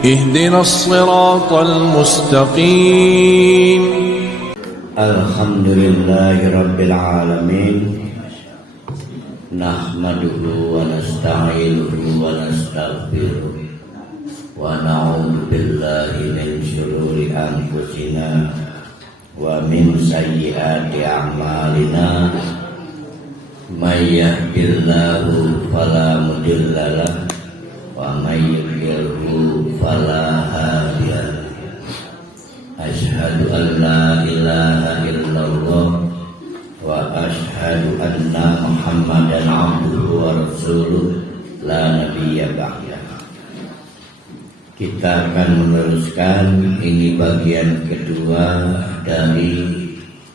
اهدنا الصراط المستقيم. الحمد لله رب العالمين نحمده ونستعينه ونستغفره ونعوذ بالله من شرور أنفسنا ومن سيئات أعمالنا من يهد الله فلا مضل له ومن يضلل فلا هادي له. Asyhadu an la ilaha illallah wa asyhadu anna Muhammadan abduhu wa rasuluh la nabiyya ba'dah. Kita akan meneruskan ini bagian kedua dari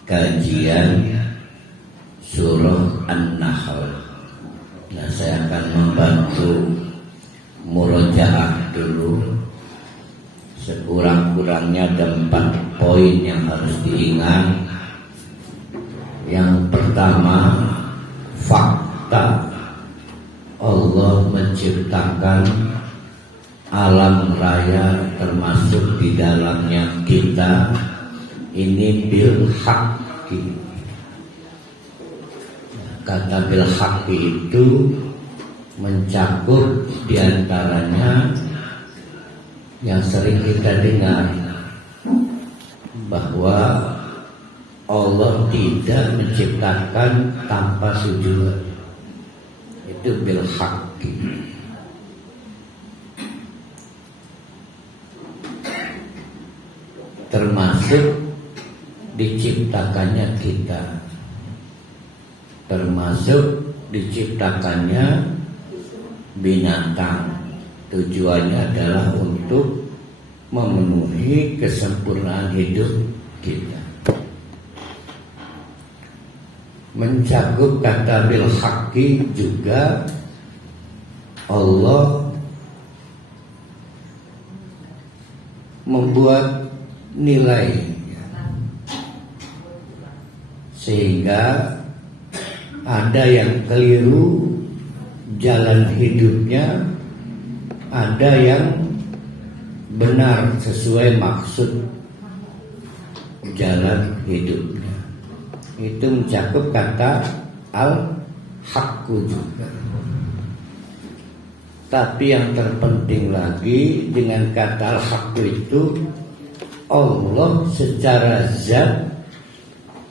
kajian surah An-Nahl. Nah, saya akan membantu murojaah dulu. Sekurang-kurangnya ada 4 poin yang harus diingat. Yang pertama, fakta Allah menciptakan alam raya termasuk di dalamnya kita ini bil haqqi. Kata bil haqqi itu mencakup diantaranya yang sering kita dengar bahwa Allah tidak menciptakan tanpa tujuan. Itu bil haqqi. Termasuk diciptakannya kita, termasuk diciptakannya binatang. Tujuannya adalah untuk memenuhi kesempurnaan hidup kita. Mencakup kata bil haqqi juga Allah membuat nilai sehingga ada yang keliru jalan hidupnya, ada yang benar sesuai maksud jalan hidupnya. Itu mencakup kata al-haqqu juga. Tapi yang terpenting lagi dengan kata al-haqqu itu Allah secara zat,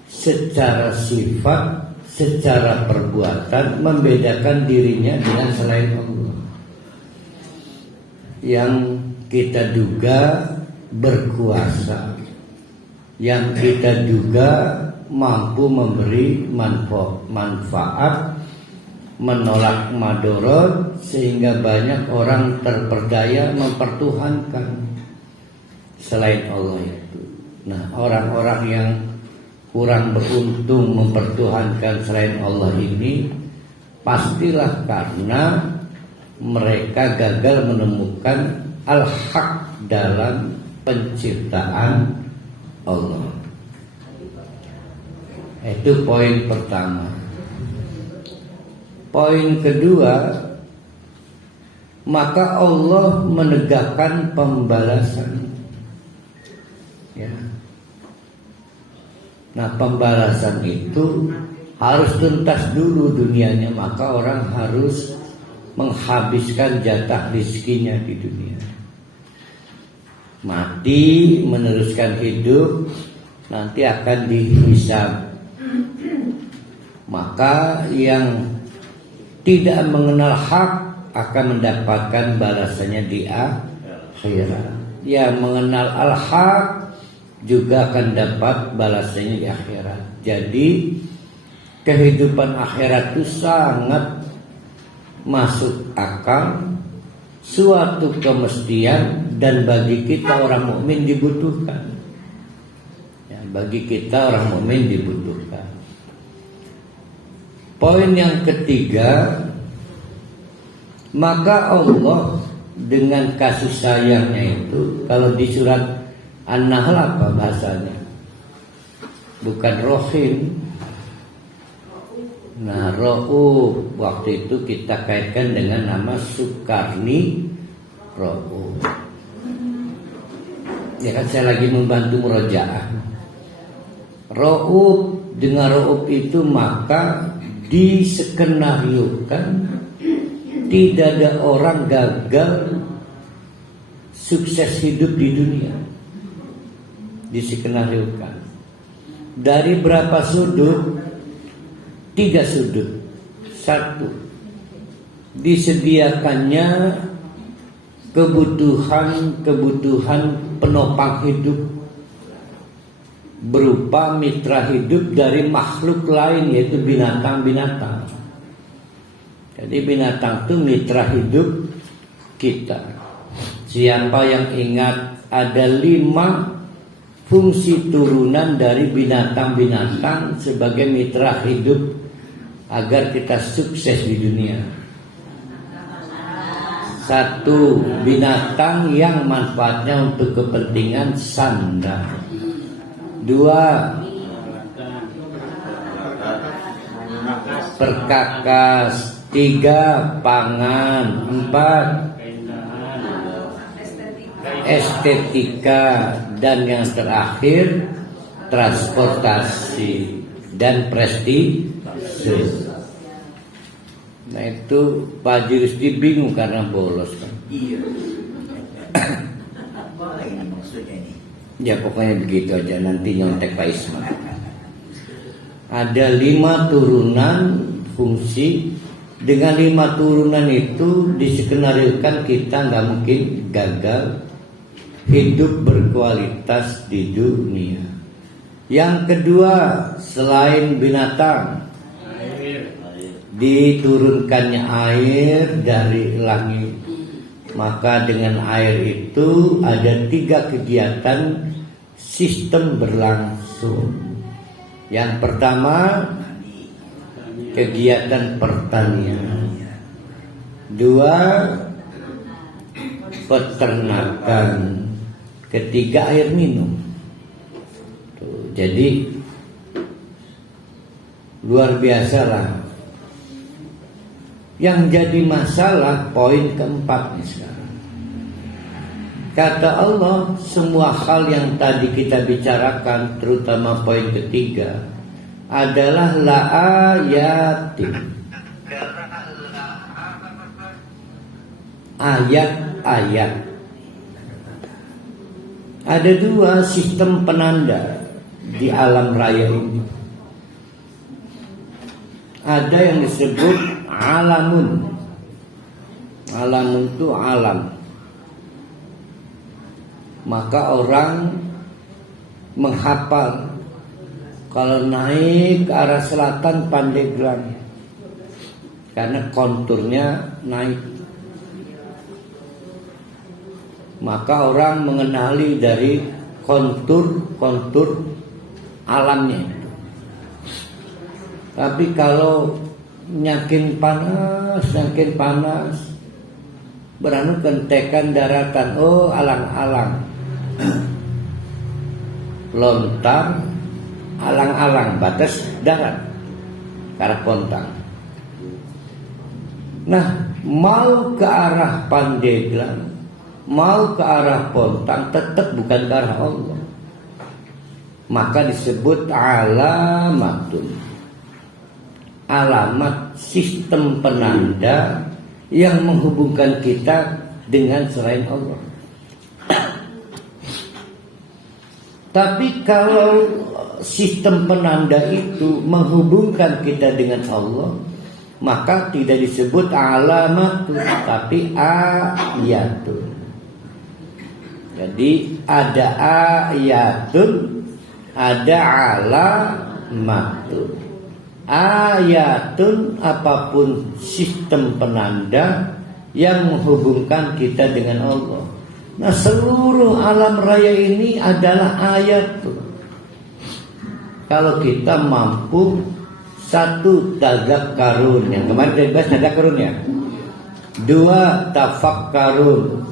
secara sifat, secara perbuatan membedakan dirinya dengan selain Allah. Yang kita duga berkuasa, yang kita duga mampu memberi manfaat, menolak madorot, sehingga banyak orang terperdaya mempertuhankan selain Allah itu. Nah, orang-orang yang kurang beruntung mempertuhankan selain Allah ini pastilah karena mereka gagal menemukan al-haq dalam penciptaan Allah. Itu poin pertama. Poin kedua, maka Allah menegakkan pembalasan. Ya. Nah, pembalasan itu harus tuntas dulu dunianya, maka orang harus menghabiskan jatah rizkinya di dunia. Mati, meneruskan hidup, nanti akan dihisab. Maka yang tidak mengenal hak akan mendapatkan balasannya di akhirat. Yang mengenal al-haq juga akan dapat balasannya di akhirat. Jadi kehidupan akhirat itu sangat masuk akal, suatu kemestian, dan bagi kita orang mukmin dibutuhkan. Ya, bagi kita orang mukmin dibutuhkan. Poin yang ketiga, maka Allah dengan kasih sayangnya itu, kalau di surat An-Nahl apa bahasanya? Bukan Rohim. Nah, Ra'uf waktu itu kita kaitkan dengan nama Sukarni Ra'uf. Ya kan saya lagi membantu murojaah. Ra'ub, dengan ra'ub itu maka diskenariokan tidak ada orang gagal sukses hidup di dunia. Diskenariokan dari berapa sudut? 3 sudut. 1, disediakannya kebutuhan penopang hidup berupa mitra hidup dari makhluk lain, yaitu binatang-binatang. Jadi binatang itu mitra hidup kita. Siapa yang ingat ada 5 fungsi turunan dari binatang-binatang sebagai mitra hidup agar kita sukses di dunia. 1, binatang yang manfaatnya untuk kepentingan sandang. 2, perkakas. 3, pangan. 4, estetika. Dan yang terakhir, transportasi dan prestise. Nah itu Pak Jurusdi bingung karena bolos kan. Iya. Apa ini maksudnya ini? Ya pokoknya begitu aja, nanti nyontek Pak Isma. Ada 5 turunan fungsi. Dengan 5 turunan itu diskenariokan kita nggak mungkin gagal hidup berkualitas di dunia. Yang kedua, selain binatang, diturunkannya air dari langit. Maka dengan air itu ada 3 kegiatan sistem berlangsung. Yang pertama, kegiatan pertanian. 2, peternakan. Ketiga, air minum. Tuh, jadi luar biasa lah. Yang jadi masalah poin keempat nih sekarang. Kata Allah, semua hal yang tadi kita bicarakan, terutama poin ketiga, adalah la'ayatin, ayat-ayat. Ada 2 sistem penanda di alam raya ini. Ada yang disebut alamun. Alamun itu alam. Maka orang menghafal kalau naik ke arah selatan Pandeglang, karena konturnya naik. Maka orang mengenali dari kontur alamnya itu. Tapi kalau nyakin panas, beranu kentekan daratan, oh alang-alang. Lontar, alang-alang, batas darat, ke arah Pontang. Nah, mau ke arah Pandeglang, mau ke arah Pontang, tetap bukan ke arah Allah. Maka disebut alamatun. Alamat, sistem penanda yang menghubungkan kita dengan selain Allah. Tapi kalau sistem penanda itu menghubungkan kita dengan Allah, maka tidak disebut alamatun, tapi ayatun. Jadi ada ayatun, ada alamatun. Ayatun apapun sistem penanda yang menghubungkan kita dengan Allah. Nah, seluruh alam raya ini adalah ayatun. Kalau kita mampu 1, tadakkarun, yang kemarin kita bahas tadakkarun ya. 2, tafakkarun.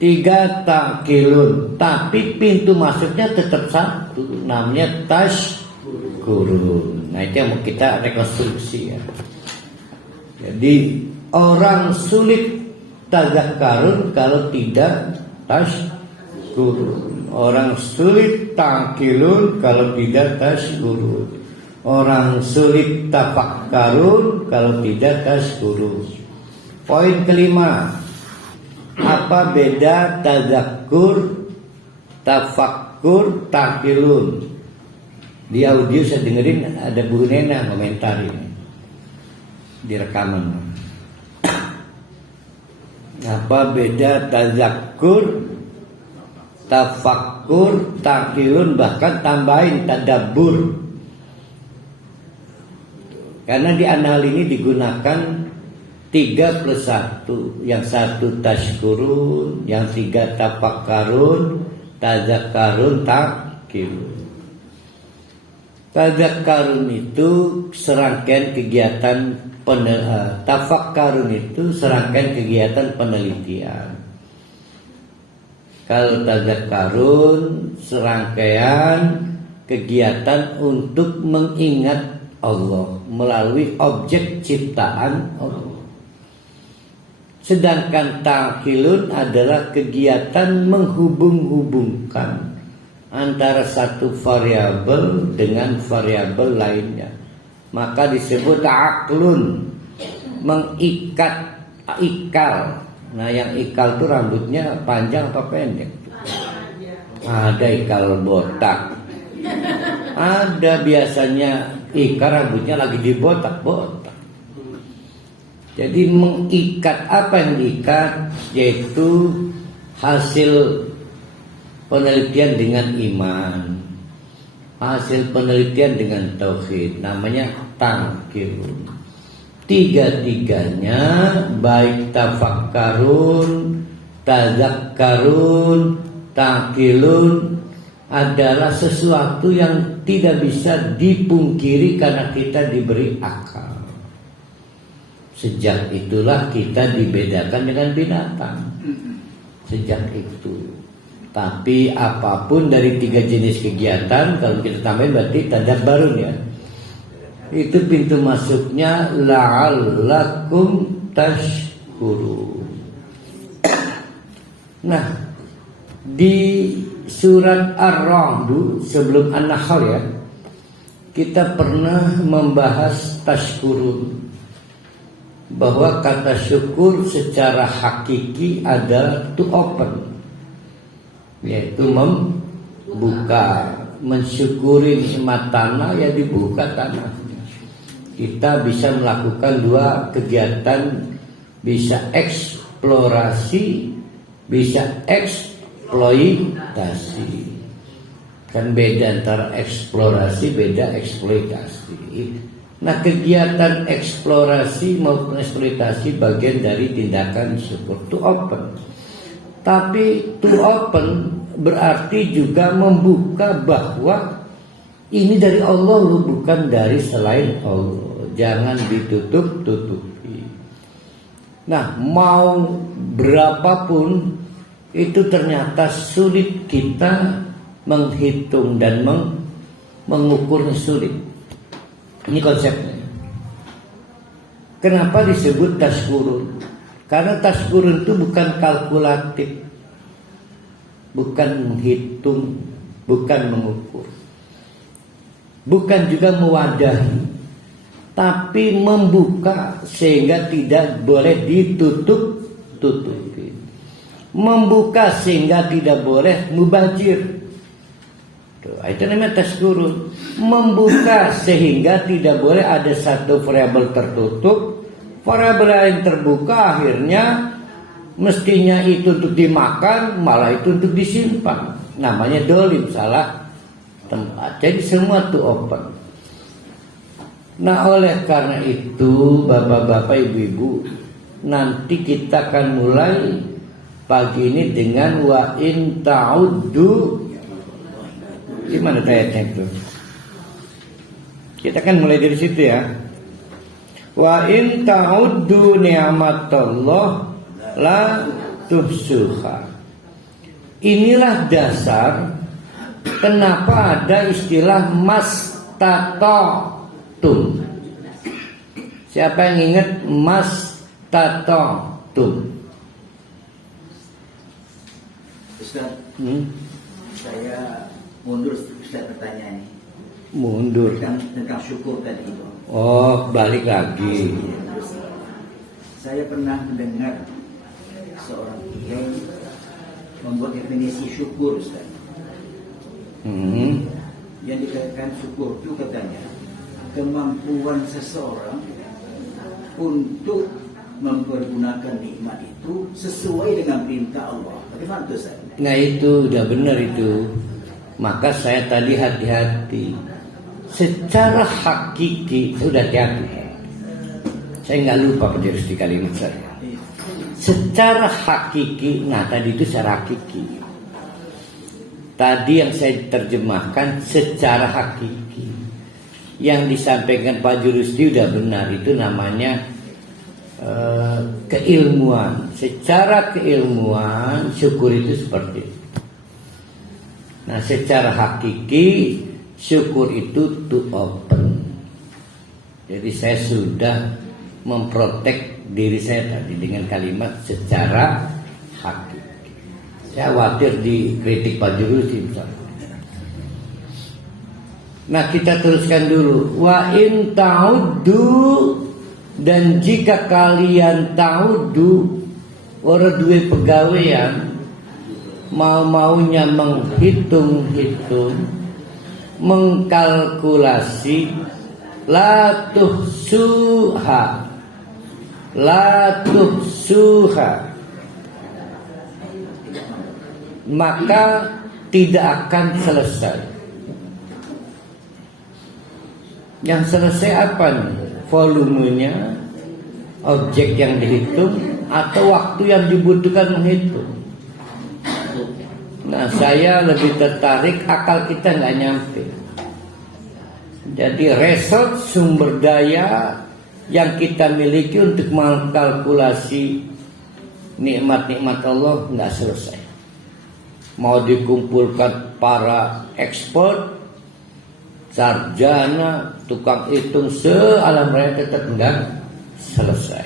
3, takilun. Tapi pintu masuknya tetap 1, namanya tashkurun. Nah itu yang mau kita rekonstruksi ya. Jadi orang sulit tadakkarun kalau tidak tashkurun. Orang sulit taqilun kalau tidak tashkurun. Orang sulit tafakkarun kalau tidak tashkurun. Poin kelima, apa beda tadzakur, tafakkur, taqilun? Di audio saya dengerin ada Bu Nena komentar ini di rekaman. Apa beda tadzakur, tafakkur, taqilun, bahkan tambahin tadabbur. Karena di anal ini digunakan 3+1. Yang 1 tashkurun, yang 3 tafakkarun, tadzakarun, taqilun. Tadzakarun itu serangkaian kegiatan tafakkarun itu serangkaian kegiatan penelitian. Kalau tadzakarun serangkaian kegiatan untuk mengingat Allah melalui objek ciptaan Allah. Sedangkan taqilun adalah kegiatan menghubung-hubungkan antara satu variabel dengan variabel lainnya. Maka disebut aklun, mengikat, ikal. Nah, yang ikal itu rambutnya panjang atau pendek? Ada ikal botak. Ada biasanya ikal rambutnya lagi dibotak-botak. Jadi mengikat, apa yang diikat? Yaitu hasil penelitian dengan iman, hasil penelitian dengan tauhid, namanya taqilun. Tiga-tiganya baik tafakkarun, tadzakkarun, taqilun adalah sesuatu yang tidak bisa dipungkiri karena kita diberi akal. Sejak itulah kita dibedakan dengan binatang. Sejak itu. Tapi apapun dari 3 jenis kegiatan, kalau kita tambahin berarti tadabbarun ya. Itu pintu masuknya la'allakum tashkurun. Nah, di surat Ar-Ra'd sebelum An-Nahl ya, kita pernah membahas tashkurun, bahwa kata syukur secara hakiki adalah to open, yaitu membuka, mensyukuri nikmat tanah ya dibuka tanahnya. Kita bisa melakukan 2 kegiatan, bisa eksplorasi, bisa eksploitasi. Kan beda antara eksplorasi, beda eksploitasi. Nah, kegiatan eksplorasi maupun eksploitasi bagian dari tindakan syukur, to open. Tapi to open berarti juga membuka bahwa ini dari Allah loh, bukan dari selain Allah. Jangan ditutup-tutupi. Nah, mau berapapun itu ternyata sulit kita menghitung dan mengukurnya sulit. Ini konsepnya. Kenapa disebut tashkurun? Karena tashkurun itu bukan kalkulatif, bukan menghitung, bukan mengukur, bukan juga mewadahi, tapi membuka sehingga tidak boleh ditutup-tutupi. Membuka sehingga tidak boleh mubazir. Itu namanya tashkurun. Membuka sehingga tidak boleh ada satu variabel tertutup, variabel lain terbuka, akhirnya mestinya itu untuk dimakan, malah itu untuk disimpan. Namanya dolim, salah tempat. Jadi semua itu open. Nah, oleh karena itu bapak-bapak, ibu-ibu, nanti kita akan mulai pagi ini dengan wa in ta'uddu. Gimana ayatnya itu? Kita kan mulai dari situ ya. Wa in ta'uddu ni'matallah la tuhsuha. Inilah dasar kenapa ada istilah mastata'tum. Siapa yang ingat mastata'tum? Saya mundur Ustaz pertanyaan ini. Mundur. Tentang syukur tadi itu. Oh, balik lagi. Saya pernah mendengar seorang kiai membuat definisi syukur, Ustaz. Yang dikatakan syukur itu katanya kemampuan seseorang untuk mempergunakan nikmat itu sesuai dengan perintah Allah. Bagaimana itu, Ustaz? Nah itu udah benar itu. Maka saya tadi hati-hati. Secara hakiki sudah hati-hati. Saya nggak lupa penjelasan kalimat saya. Secara hakiki, nah tadi itu secara hakiki. Tadi yang saya terjemahkan secara hakiki. Yang disampaikan Pak Jurusti udah benar, itu namanya keilmuan. Secara keilmuan syukur itu seperti itu. Nah secara hakiki syukur itu to open. Jadi saya sudah memprotek diri saya tadi dengan kalimat secara hakiki. Saya khawatir dikritik Pak Jurusi misalnya. Nah kita teruskan dulu. Wa in ta'uddu, dan jika kalian ta'uddu, orang dua pegawaian mau-maunya menghitung-hitung, mengkalkulasi, la tuhsuha, maka tidak akan selesai. Yang selesai apa nih? Volumenya, objek yang dihitung, atau waktu yang dibutuhkan menghitung. Nah saya lebih tertarik akal kita nggak nyampe. Jadi resource sumber daya yang kita miliki untuk mengkalkulasi nikmat-nikmat Allah nggak selesai. Mau dikumpulkan para ekspor, sarjana, tukang hitung sealam raya tetap nggak selesai.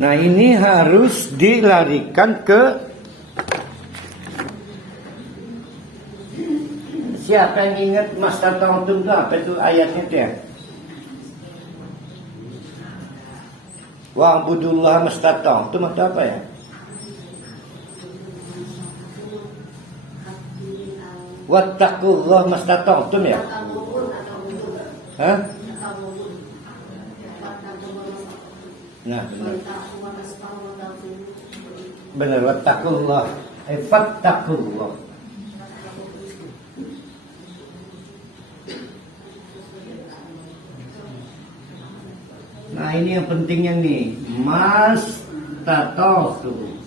Nah ini harus dilarikan ke siapa yang ingat Mas Tatautum itu apa itu ayatnya itu ya? Wa'budullah mastata'tum itu apa ya? Wattaqullah mastata'tum ya? Hah? Nah, benar wattaqullah. Fattaqullah. Nah ini yang pentingnya nih, mas tatautum.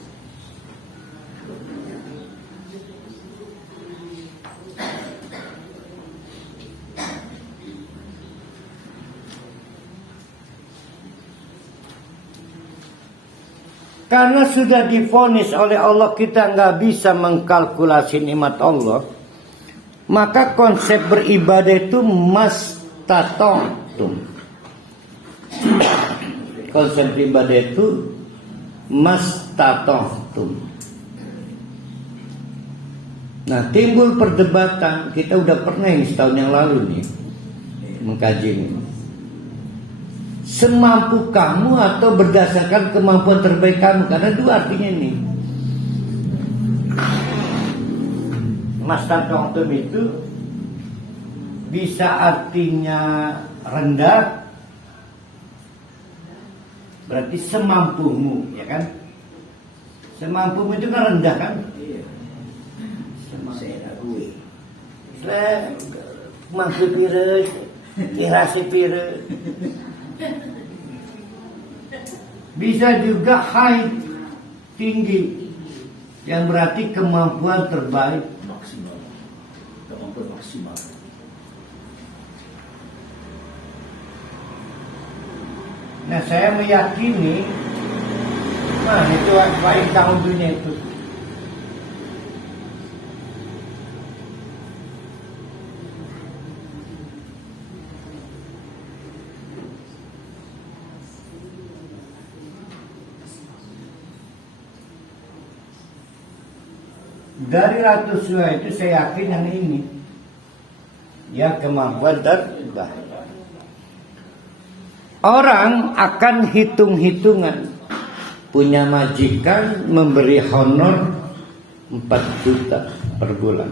Karena sudah divonis oleh Allah kita nggak bisa mengkalkulasi nikmat Allah, maka konsep beribadah itu mastata'tum. Konsep ibadah itu mastata'tum. Nah timbul perdebatan, kita udah pernah ini setahun yang lalu nih mengkaji ini. Semampu kamu atau berdasarkan kemampuan terbaik kamu, karena dua artinya ini. Mastata'tum itu bisa artinya rendah, berarti semampumu, ya kan? Semampumu itu kan rendah kan? Iya. Saya akui. Saya mampu pire, kirasi pire. Bisa juga high, tinggi, yang berarti kemampuan terbaik. Maksimal. Kemampuan maksimal. Nah saya meyakini, nah itu baik tahun dunia itu. Dari Latus Suha itu saya yakin yang ini, yang kemampuan terbaik. Orang akan hitung-hitungan, punya majikan memberi honor 4 juta per bulan.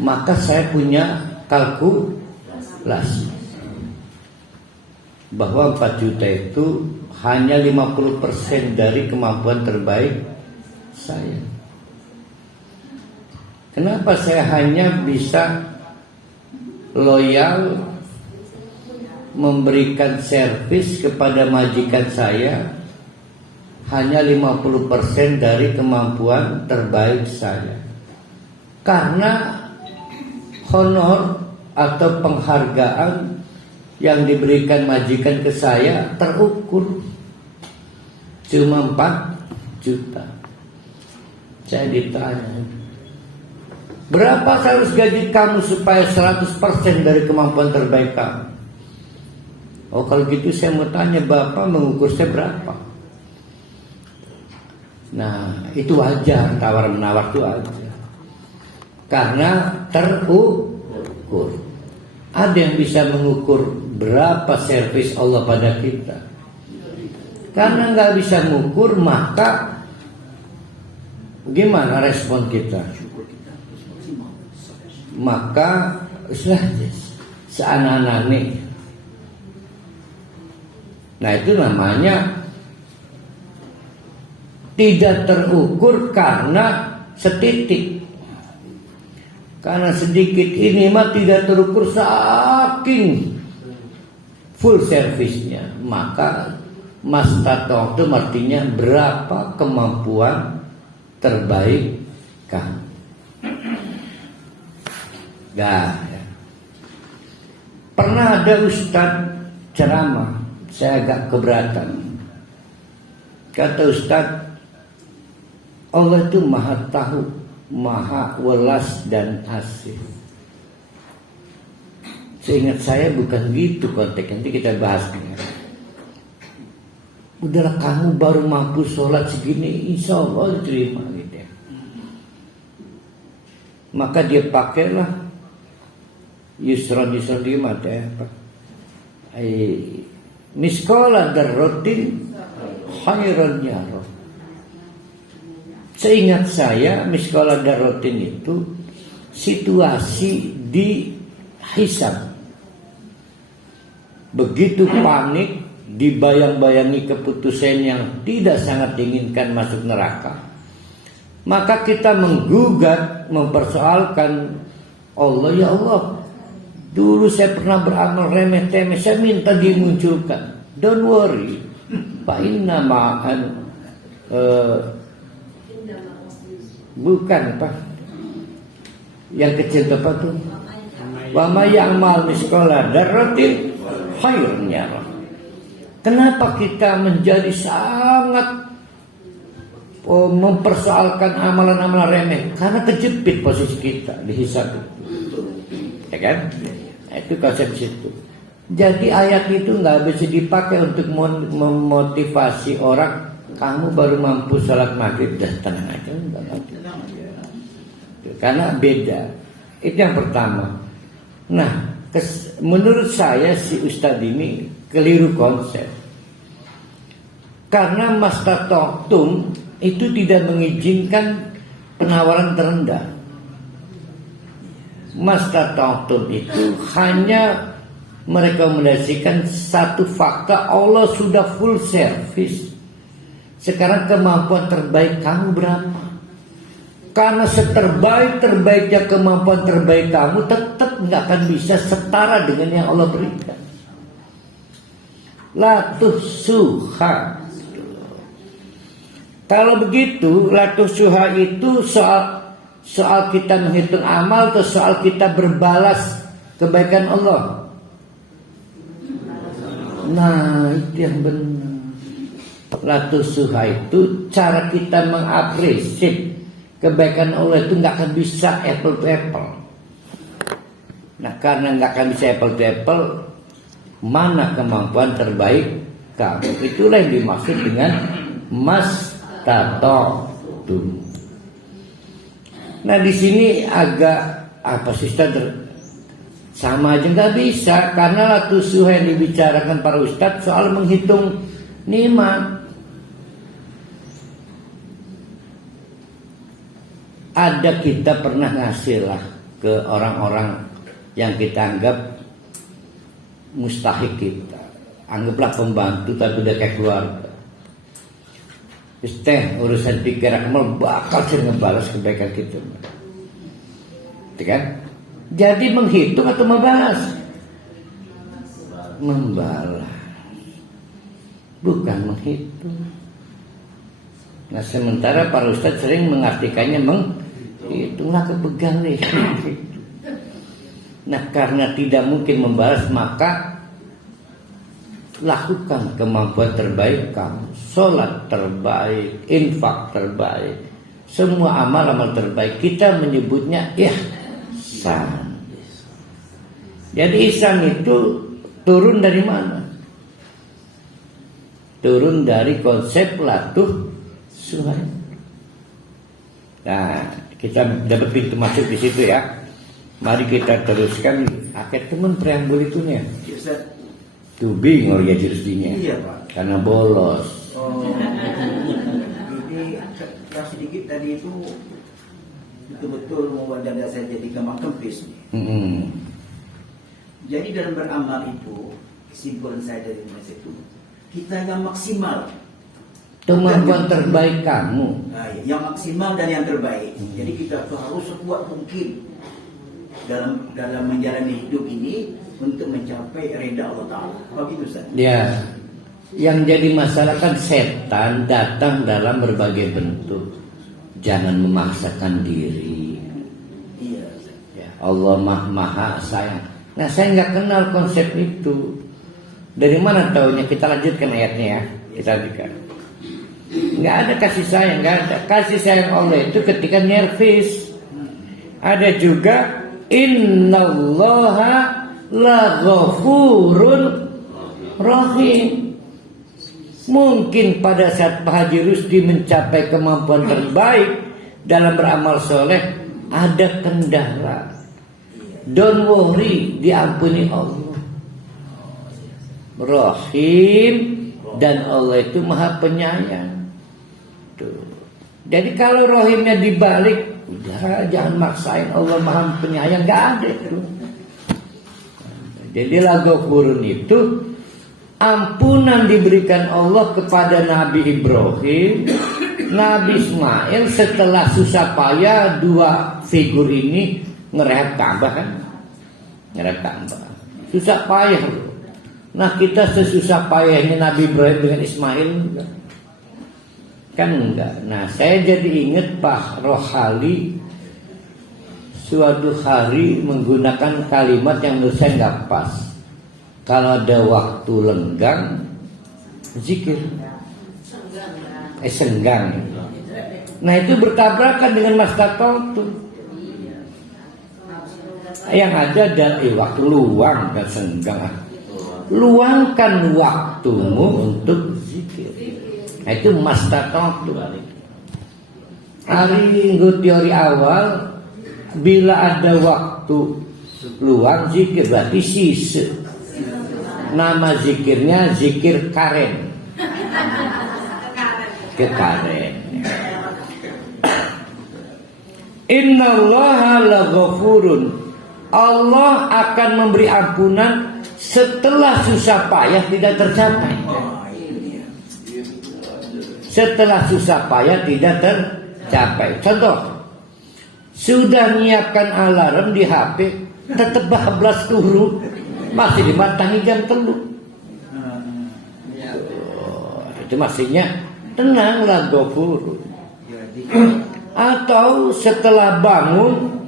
Maka saya punya kalkulasi bahwa 4 juta itu hanya 50% dari kemampuan terbaik saya. Kenapa saya hanya bisa loyal memberikan servis kepada majikan saya hanya 50% dari kemampuan terbaik saya? Karena honor atau penghargaan yang diberikan majikan ke saya terukur cuma 4 juta. Saya ditanya, berapa harus gaji kamu supaya 100% dari kemampuan terbaik kamu? Oh, kalau gitu saya mau tanya, Bapak mengukur saya berapa? Nah, itu wajar, tawar-menawar itu wajar. Karena terukur. Ada yang bisa mengukur berapa servis Allah pada kita. Karena nggak bisa mengukur, maka gimana respon kita? Maka seanak-anak. Nah, itu namanya tidak terukur karena setitik. Karena sedikit ini mah tidak terukur saking full servisnya. Maka mastata'tum itu artinya berapa kemampuan terbaik kamu. Nah, ya. Pernah ada ustadz ceramah, saya agak keberatan. Kata ustadz, Allah itu maha tahu, maha welas dan asih. Seingat saya bukan gitu konteks, nanti kita bahas. Udahlah, kamu baru mampu sholat segini, insya Allah diterima gitu ya. Maka dia pakailah yusron di mata ya, miskola darrotin khairan yaro. Seingat saya miskola darrotin itu situasi di hisab. Begitu panik, dibayang-bayangi keputusan yang tidak sangat diinginkan masuk neraka, maka kita menggugat, mempersoalkan Allah, ya Allah, dulu saya pernah beramal remeh-temeh, saya minta dimunculkan. Don't worry, Pak Inna ma'an bukan Pak, yang kecil apa tuh? Wa ma ya'mal miskola darratin khairan yarah. Kenapa kita menjadi sangat mempersoalkan amalan-amalan remeh? Karena kejepit posisi kita di hisab itu, ya kan? Itu konsep situ. Jadi ayat itu nggak bisa dipakai untuk memotivasi orang. Kamu baru mampu sholat maghrib, dah tenang aja, karena beda. Itu yang pertama. Nah, menurut saya si Ustadz ini keliru konsep. Karena mastata'tum itu tidak mengizinkan penawaran terendah. Mastata'tum itu hanya merekomendasikan satu fakta, Allah sudah full service. Sekarang kemampuan terbaik kamu berapa? Karena seterbaik-terbaiknya kemampuan terbaik kamu tetap nggak akan bisa setara dengan yang Allah berikan. Latus suha. Kalau begitu, latus suha itu soal kita menghitung amal atau soal kita berbalas kebaikan Allah? Nah, itu yang benar. Latus suha itu cara kita mengapresiasi kebaikan Allah itu nggak akan bisa apple to apple. Nah, karena nggak akan bisa apple to apple, mana kemampuan terbaik kamu? Itulah yang dimaksud dengan mastata'tum. Nah di sini agak apa sih Ustaz? Sama aja nggak bisa, karena latusuh yang dibicarakan para ustadz soal menghitung nikmat. Ada kita pernah ngasih lah ke orang-orang yang kita anggap mustahik kita, anggaplah pembantu tapi udah kayak keluarga. Terus urusan pikiran kamu bakal sih ngebalas kebaikan kita, kan? Jadi menghitung atau membalas? Membalas, bukan menghitung. Nah sementara para ustadz sering mengartikannya menghitunglah kepegang nih. Nah karena tidak mungkin membalas, maka lakukan kemampuan terbaik kamu. Sholat terbaik, infak terbaik, semua amal-amal terbaik. Kita menyebutnya ihsan. Jadi ihsan itu turun dari mana? Turun dari konsep latuh suhai. Nah, kita dapat pintu masuk di situ ya. Mari kita teruskan akhir teman preambul itunya. Tuh bingung ya jurusdinya. Iya Pak. Karena bolos. Ini yang sedikit tadi itu betul-betul membuat dada saya jadi kemak kempis. Jadi dalam beramal itu, kesimpulan saya dari itu, kita yang maksimal. Kemampuan terbaik kamu. Nah, yang maksimal dan yang terbaik. Jadi kita tuh harus sekuat mungkin dalam menjalani hidup ini untuk mencapai ridha Allah Ta'ala. Begitu Ustaz? Ya. Yang jadi masalah kan setan datang dalam berbagai bentuk. Jangan memaksakan diri. Iya. Ya, Allah maha sayang. Nah saya nggak kenal konsep itu. Dari mana taunya? Kita lanjutkan ayatnya ya. Kita lanjutkan. Nggak ada kasih sayang, nggak ada. Kasih sayang Allah itu ketika nervis. Ada juga innallaha laghafurun rahim. Mungkin pada saat Pak Haji Rusdi mencapai kemampuan terbaik dalam beramal soleh, ada kendala. Don't worry, diampuni Allah. Rahim, dan Allah itu maha penyayang. Tuh. Jadi kalau rahimnya dibalik, udah jangan maksain Allah maha penyayang, nggak ada itu. Jadi laghafurun itu ampunan diberikan Allah kepada Nabi Ibrahim, Nabi Ismail setelah susah payah dua figur ini ngerehab Ka'bah kan? Ngerehab Ka'bah. Susah payah. Nah kita sesusah payahnya Nabi Ibrahim dengan Ismail kan enggak. Nah saya jadi ingat Pak Rohali suatu hari menggunakan kalimat yang menurut saya nggak pas. Kalau ada waktu lenggang, zikir. Senggang. Nah itu bertabrakan dengan mastata'tu. Yang ada waktu luang dan senggang. Luangkan waktumu untuk zikir. Nah itu mastata'tu. Hari teori awal, bila ada waktu luang zikir berarti sisa. Nama zikirnya zikir karen. Kekaren. Innallaha laghafurun. Allah akan memberi ampunan setelah susah payah tidak tercapai. Setelah susah payah tidak tercapai. Contoh, sudah nyiapkan alarm di HP, tetap bablas turu. Masih dimatangi jam 3. Itu maksudnya tenanglah ghafur. Atau setelah bangun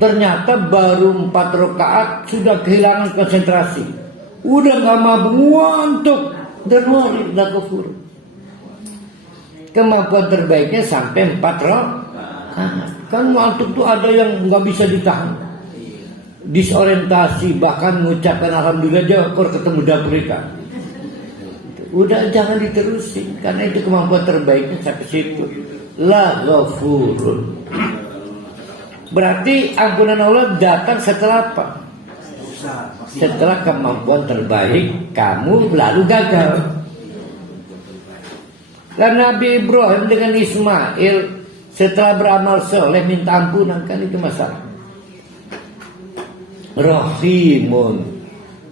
ternyata baru 4 rakaat sudah kehilangan konsentrasi, udah gak mampu ngantuk, dermori ghafur. Kemampuan terbaiknya sampai 4 rakaat. Kan ngantuk tuh ada yang gak bisa ditahan, disorientasi, bahkan mengucapkan alhamdulillah aja kalau ketemu dapur ikan. Udah jangan diterusin, karena itu kemampuan terbaiknya sampai situ. la ghafurun. Berarti ampunan Allah datang setelah apa? Setelah kemampuan terbaik kamu lalu gagal. Dan Nabi Ibrahim dengan Ismail setelah beramal soleh minta ampunan, kan itu masalah. Rahimun,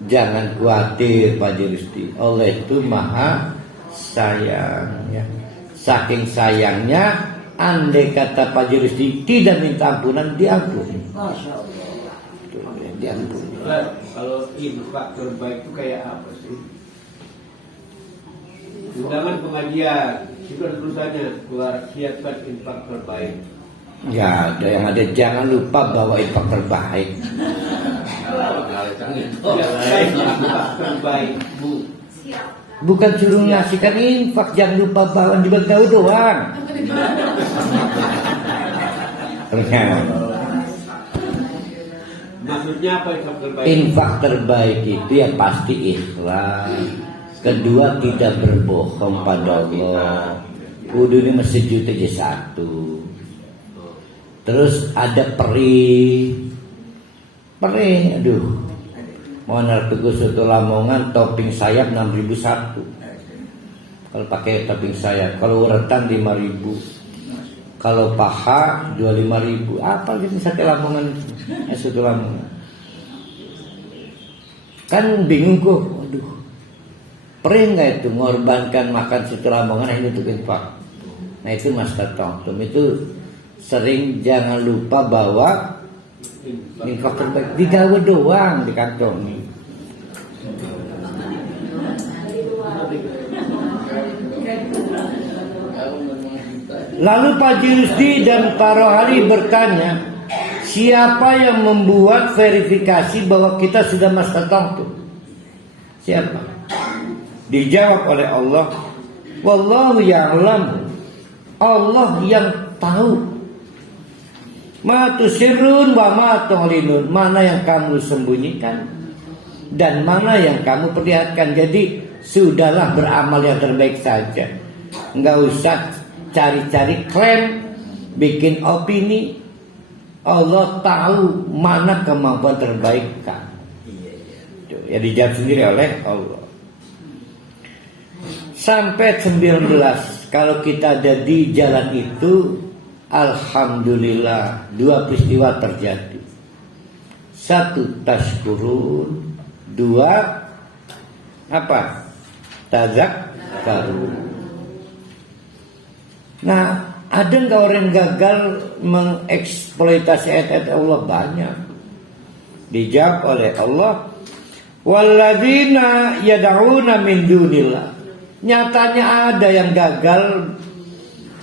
jangan khawatir Pak Juristi, Allah itu maha sayang ya. Saking sayangnya, andai kata Pak Juristi tidak minta ampunan, diampuni. Masya Allah. Tuh, ya, diampuni. Kalau infak terbaik itu kayak apa sih? Undangan pengajian, itu ada tulisannya keluar siapkan infak terbaik. Ya ada yang ada, jangan lupa bawa infak terbaik. Infak terbaik, Bu. Bukan suruh ngasihkan infak, jangan lupa bawa, dibagi tahu doang. Maksudnya apa infak terbaik? Infak terbaik itu ya pasti ikhlas. Kedua, tidak berbohong pada Allah. Kudu ini masjid juta aja satu. Terus ada perih, aduh. Mau nartuku soto Lamongan topping sayap 6.001. Kalau pakai topping sayap, kalau uretan 5.000. Kalau paha 25.000. Apa gitu sate Lamongan, soto Lamongan. Kan bingung kok, aduh. Perih nggak itu mengorbankan makan soto Lamongan hanya untuk infak? Nah itu Mas Tatom itu sering jangan lupa bawa infak terbaik, digawe doang di kantong. Lalu Pak Juristi dan Pak Rohani bertanya, siapa yang membuat verifikasi bahwa kita sudah mastata'tu? Siapa? Dijawab oleh Allah, wallahu ya'lam, Allah yang tahu. Ma tusirrun wa ma tu'linun, mana yang kamu sembunyikan dan mana yang kamu perlihatkan. Jadi sudahlah beramal yang terbaik saja. Enggak usah cari-cari klaim, bikin opini. Allah tahu mana kemampuan terbaik kamu. Ya dijawab sendiri oleh Allah. Sampai 19, kalau kita ada di jalan itu, alhamdulillah 2 peristiwa terjadi. 1 tashkurun, 2 apa? Tazakkarun. Nah, ada nggak orang gagal mengeksploitasi ayat-ayat Allah? Banyak. Dijawab oleh Allah, walladzina yad'una min dunillah. Nyatanya ada yang gagal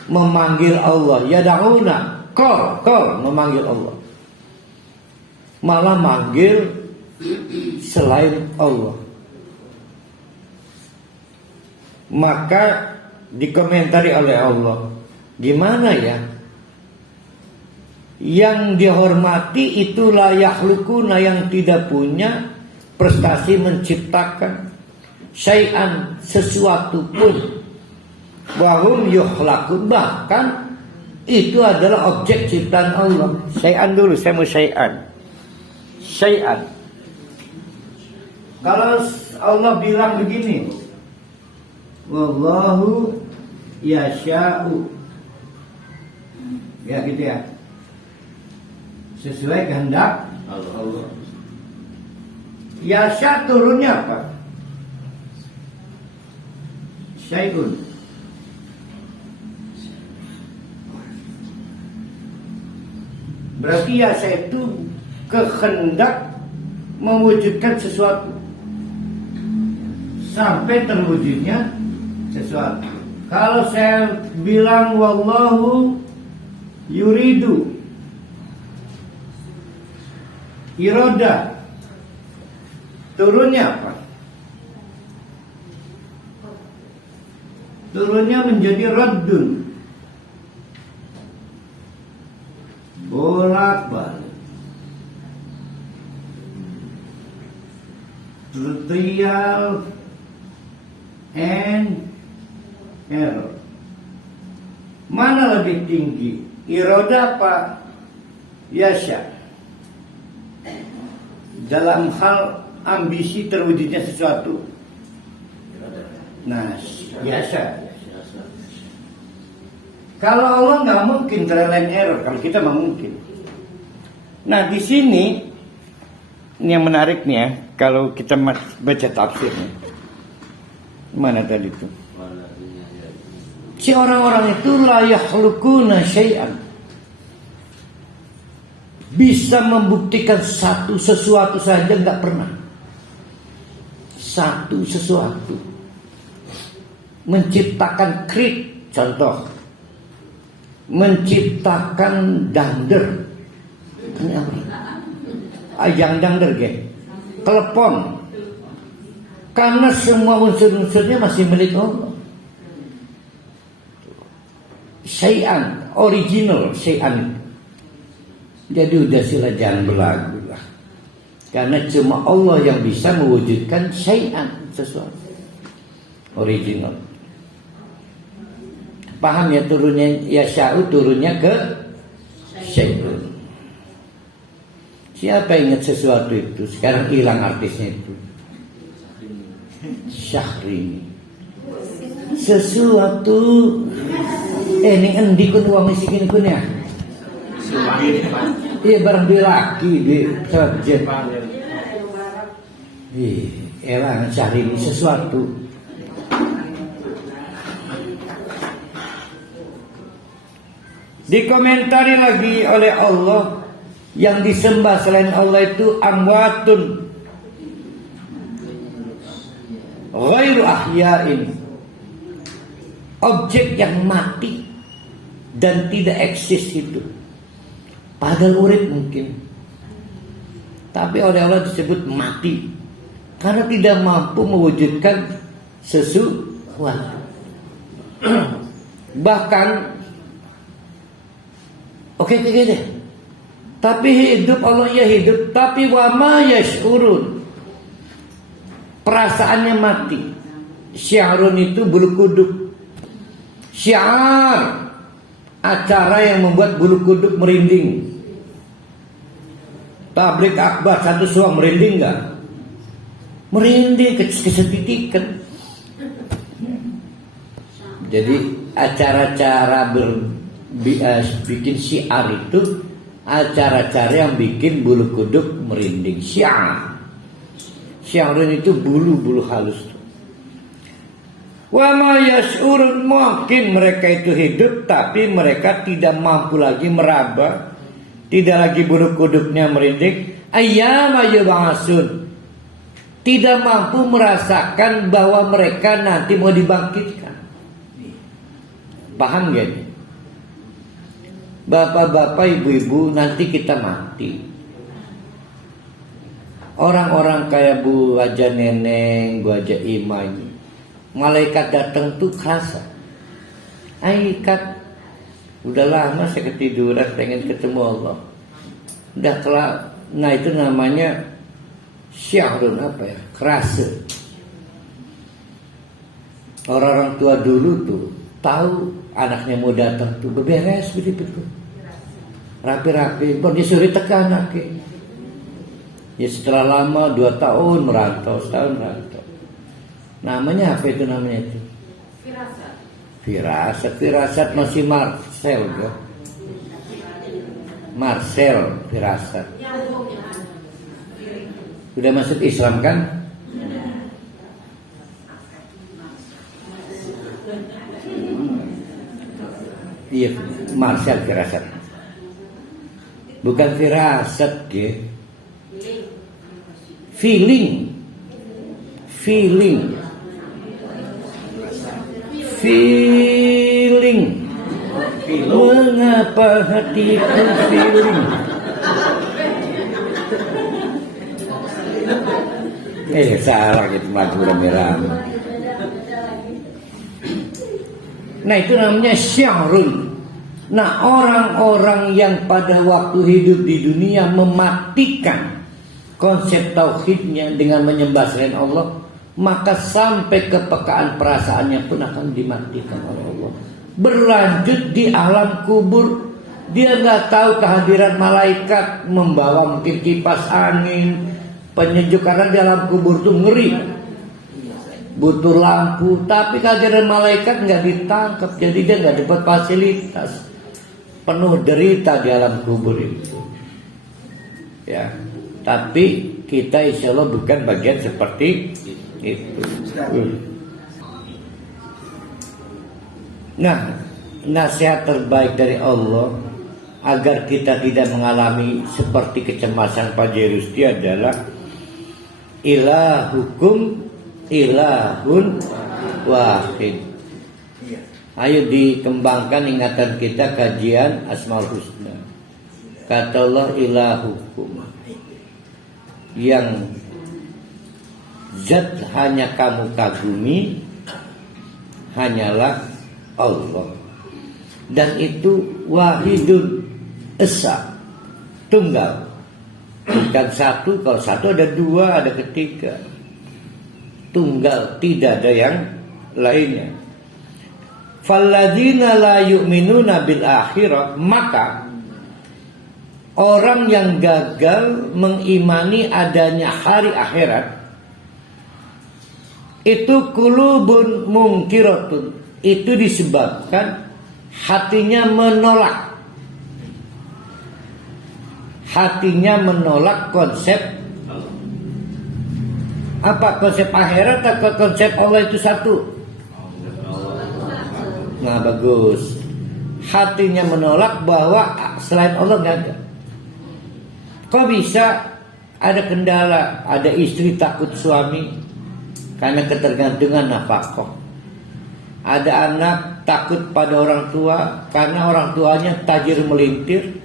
memanggil Allah, yad'una, call memanggil Allah. Malah manggil selain Allah. Maka dikomentari oleh Allah, gimana ya? Yang dihormati itu la yakhlukuna, yang tidak punya prestasi menciptakan syai'an, sesuatu pun. Wahum yukhlakun, bahkan itu adalah objek ciptaan Allah. Syai'an dulu, saya mau syai'an. Kalau Allah bilang begini, wallahu yasha'u, ya gitu ya, sesuai kehendak Allah. Yasha turunnya apa? Syai'un. Berarti yasha itu kehendak mewujudkan sesuatu sampai terwujudnya sesuatu. Kalau saya bilang wallahu yuridu, iroda, turunnya apa? Turunnya menjadi raddun, bolak-balik, trial and error. Mana lebih tinggi? Iroda apa yasha? Dalam hal ambisi terwujudnya sesuatu. Nah, yasha. Kalau Allah nggak mungkin trial and error, kalau kita mah mungkin. Nah di sini ini yang menarik nih ya, kalau kita baca tafsirnya. Mana tadi itu? Si orang-orang itu la yakhluquna syai'an. Bisa membuktikan sesuatu saja nggak pernah. Sesuatu. Menciptakan contoh. Menciptakan dander. Ini apa? Yang dander telepon. Karena semua unsur-unsurnya masih milik Allah. Syai'an, original syai'an. Jadi udah sila jangan berlagu lah. Karena cuma Allah yang bisa mewujudkan syai'an, sesuatu original. Paham ya, turunnya yasha'u turunnya ke syai'un. Siapa ingat sesuatu itu? Sekarang hilang artisnya itu. Syahrini. Sesuatu ini endi kun wong isi kini kun ya? Iya barang di laki di subjek. Elang Syahrini sesuatu. Dikomentari lagi oleh Allah, yang disembah selain Allah itu amwatun ghairu ahya'in, objek yang mati dan tidak eksis hidup. Padahal urip mungkin, tapi oleh Allah disebut mati karena tidak mampu mewujudkan sesuatu. Bahkan oke deh. Tapi hidup, Allah ya hidup, tapi wa ma yash'urun, perasaannya mati. Syiarun itu bulu kuduk. Syiar, acara yang membuat bulu kuduk merinding. Tablik akbar satu suang merinding enggak? Merinding, kesetitikan. Jadi acara-acara bikin syiar itu acara-acara yang bikin bulu kuduk merinding. Syiarun itu bulu-bulu halus. Wa ma yash'urun, mungkin mereka itu hidup tapi mereka tidak mampu lagi meraba, tidak lagi bulu kuduknya merinding. Ayyama yub'atsun, tidak mampu merasakan bahwa mereka nanti mau dibangkitkan. Paham gak nih? Bapak-bapak, ibu-ibu, nanti kita mati. Orang-orang kayak Bu Haja Neneng, Bu Haja Ima ini, malaikat datang tuh kerasa. Aikat, udah lama saya ketiduran pengen ketemu Allah. Udah kelar. Nah itu namanya syiarun apa ya? Kerasa. Orang-orang tua dulu tuh tahu anaknya mau datang tuh beberes begitu, rapi-rapi, bon disuruh tekan anaknya. Ya setelah lama 2 tahun merantau, setahun merantau. Namanya apa itu namanya itu? Firasat masih Marcel ya. Marcel firasat. Sudah masuk Islam kan? Iya, Marcel firasat. Bukan firasat ya. Feeling. Mengapa hatiku feeling? Salah gitu lagu rame-rame. Nah itu namanya syiarun. Nah orang-orang yang pada waktu hidup di dunia mematikan konsep tauhidnya dengan menyembah selain Allah, maka sampai kepekaan perasaannya pun akan dimatikan oleh Allah. berlanjut di alam kubur. Dia nggak tahu kehadiran malaikat membawa mungkin kipas angin, penyejuk, karena di alam kubur tuh ngeri, butuh lampu. Tapi kehadiran malaikat nggak ditangkap, jadi dia nggak dapat fasilitas. Penuh derita di alam kubur itu. Ya, tapi kita insya Allah bukan bagian seperti itu. Nah, nasihat terbaik dari Allah agar kita tidak mengalami seperti kecemasan Pak Jerusti adalah ilahukum ilahun wahid. Ayo dikembangkan ingatan kita kajian Asmaul Husna. Kata Allah, ilahukum, yang zat hanya kamu kagumi hanyalah Allah. Dan itu wahidun, esa, tunggal. Bukan satu, kalau satu ada dua, ada ketiga. Tunggal, tidak ada yang lainnya. Falladzina la yu'minuna bil akhirah, maka orang yang gagal mengimani adanya hari akhirat itu kulubun mungkiratun, itu disebabkan hatinya menolak. Hatinya menolak konsep apa? Konsep akhirat atau konsep Allah itu satu? Nah, bagus. Hatinya menolak bahwa selain Allah nggak ada. Kok bisa? Ada kendala, ada istri takut suami karena ketergantungan nafkah. Ada anak takut pada orang tua karena orang tuanya tajir melintir.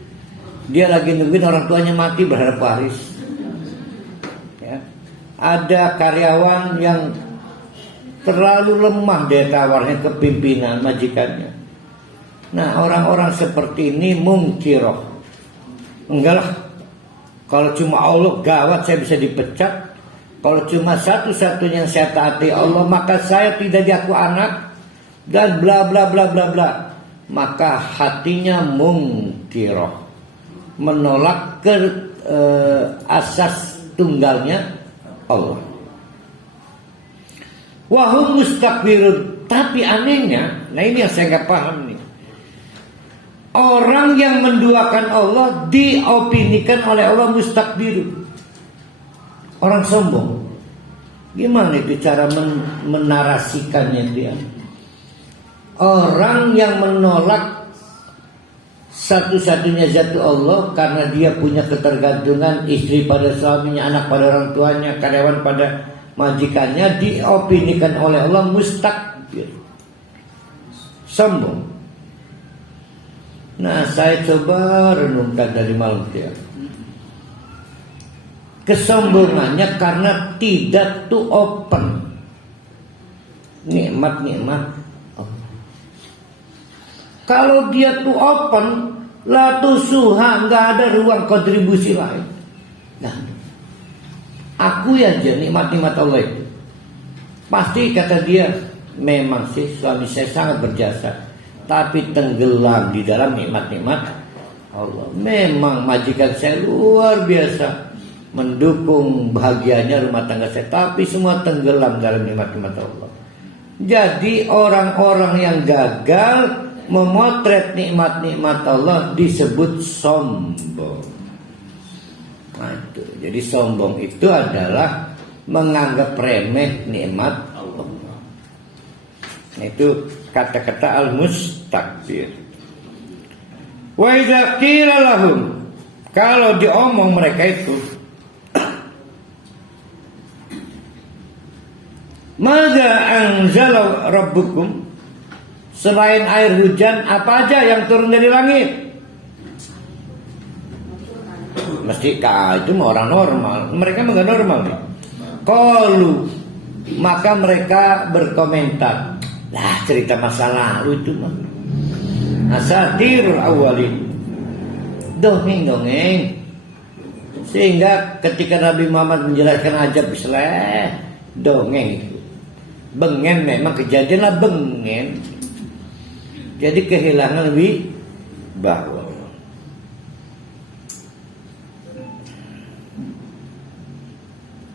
Dia lagi nungguin orang tuanya mati berharap waris. Ya. Ada karyawan yang terlalu lemah daya tawarnya ke pimpinan majikannya. Nah, orang-orang seperti ini mungkiroh. Enggak lah, kalau cuma Allah gawat saya bisa dipecat. Kalau cuma satu-satunya yang saya taati Allah, maka saya tidak diaku anak. Dan bla bla bla bla bla. Maka hatinya mungkiroh, menolak ke asas tunggalnya Allah. Wahum mustakbirun. Tapi anehnya, nah ini yang saya nggak paham nih. Orang yang menduakan Allah diopinikan oleh Allah mustakbirun, orang sombong. Gimana itu cara menarasikannya dia? Orang yang menolak satu-satunya zat Allah karena dia punya ketergantungan, istri pada suaminya, anak pada orang tuanya, karyawan pada majikannya, diopinikan oleh Allah mustakbir, sombong. Nah, saya coba renungkan dari malam dia. Kesombongannya karena tidak to open nikmat-nikmat. Kalau dia tuh open, la tusuha, nggak ada ruang kontribusi lain. Nah, aku ya aja nikmat-nikmat Allah itu. Pasti kata dia, memang sih suami saya sangat berjasa, tapi tenggelam di dalam nikmat-nikmat Allah. Memang majikan saya luar biasa mendukung bahagianya rumah tangga saya, tapi semua tenggelam dalam nikmat-nikmat Allah. Jadi orang-orang yang gagal memotret nikmat-nikmat Allah disebut sombong. Nah, itu. Jadi sombong itu adalah menganggap remeh nikmat Allah. Nah, itu kata-kata al-mustakbir. Wa idza qila lahum, kalau diomong mereka itu, madza anzala rabbukum, selain air hujan, apa aja yang turun dari langit? Mesti itu mah orang normal. Mereka enggak normal nih. Qalu, maka mereka berkomentar, lah cerita masa lalu itu mah asatirul awalin, dongeng-dongeng. Sehingga ketika Nabi Muhammad menjelaskan ajab Islam, dongeng itu bengen, memang kejadian lah bengen. Jadi kehilangan wibawa.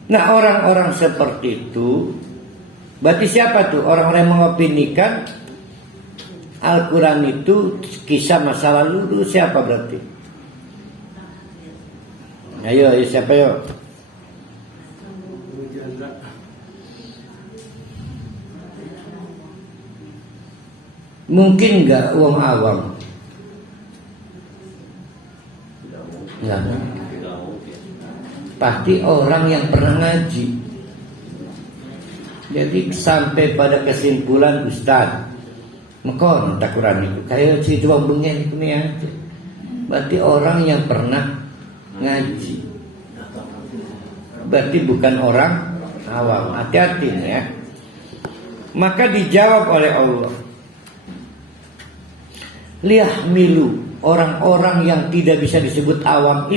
Nah, orang-orang seperti itu berarti siapa tuh? Orang-orang yang mengopinikan Al-Quran itu kisah masa lalu itu siapa berarti? Ayo siapa yuk? Mungkin nggak wong awam? Nggak. Pasti orang yang pernah ngaji. Jadi sampai pada kesimpulan Ustaz, mekon tak Quran itu kayak si tuang bengen itu nih aja. Berarti orang yang pernah ngaji. Berarti bukan orang awam. Hati-hati ya. Maka dijawab oleh Allah, liyahmilu, orang-orang yang tidak bisa disebut awam